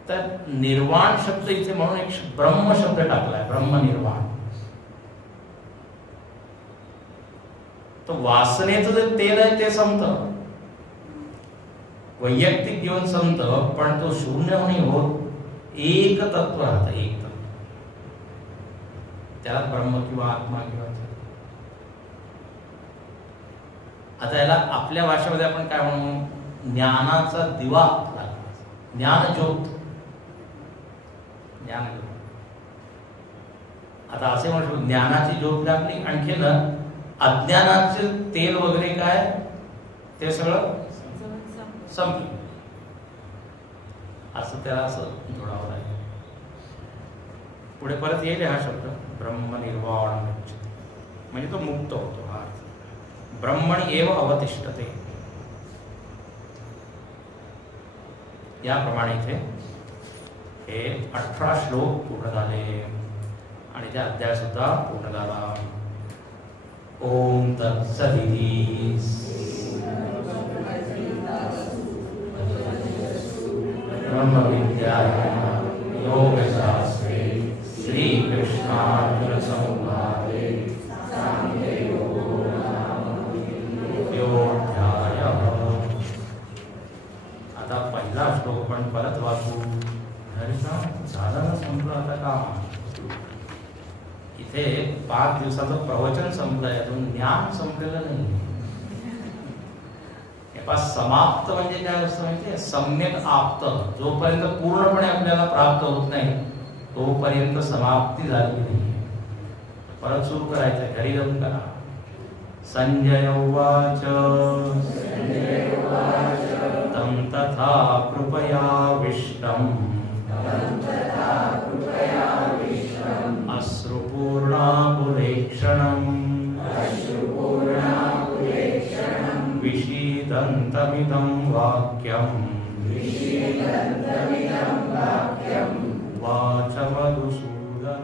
तर निर्वाण शब्द इथे म्हणून एक ब्रह्म शब्द टाकलाय, ब्रह्मनिर्वाण. तर वासनेचं जे तेल आहे ते संपतं, वैयक्तिक जीवन संपतं, पण तो शून्य नाही होत, एक तत्व राहतं, एक तत्व. त्याला ब्रह्म किंवा आत्मा किंवा. आता याला आपल्या भाषेमध्ये आपण काय म्हणू, ज्ञानाचा दिवा, ज्ञानज्योत, ज्ञानज्योत. आता असे म्हणतो ज्ञानाची ज्योत लागली, आणखीन अज्ञानाचे तेल वगैरे काय ते सगळं संपलं, असं त्याला असं जोडावं लागेल. पुढे परत येईल हा शब्द ब्रह्मनिर्वाण, म्हणजे तो मुक्त होतो. हा ब्रह्मणी एव अवतिष्ठते. याप्रमाणे इथे हे 18 श्लोक पूर्ण झाले आणि ते अध्याय सुद्धा पूर्ण झाला. ओम तत्सदिति. ब्रह्मविद्यायां योगशास्त्रे श्रीकृष्णार्जुन संवादे सांख्ययोगो नाम द्वितीयोऽध्यायः. आता पहिला श्लोक पण परत वाचू. झालं संपलं आता काम. इथे 5 दिवसाचं प्रवचन संपलंय, अजून ज्ञान संपलेलं नाही. समाप्त म्हणजे काय असतं माहितीये, सम्यक आप्त. जोपर्यंत पूर्णपणे आपल्याला प्राप्त होत नाही तोपर्यंत समाप्ती झाली नाही. परत सुरू करायचं, घरी जाऊन करा. संजय उवाच तं तथा कृपयाविष्टम् अश्रुपूर्णाकुलेक्षणम् विषीदन्तमिदं वाक्यम् वाच मधुसूदन.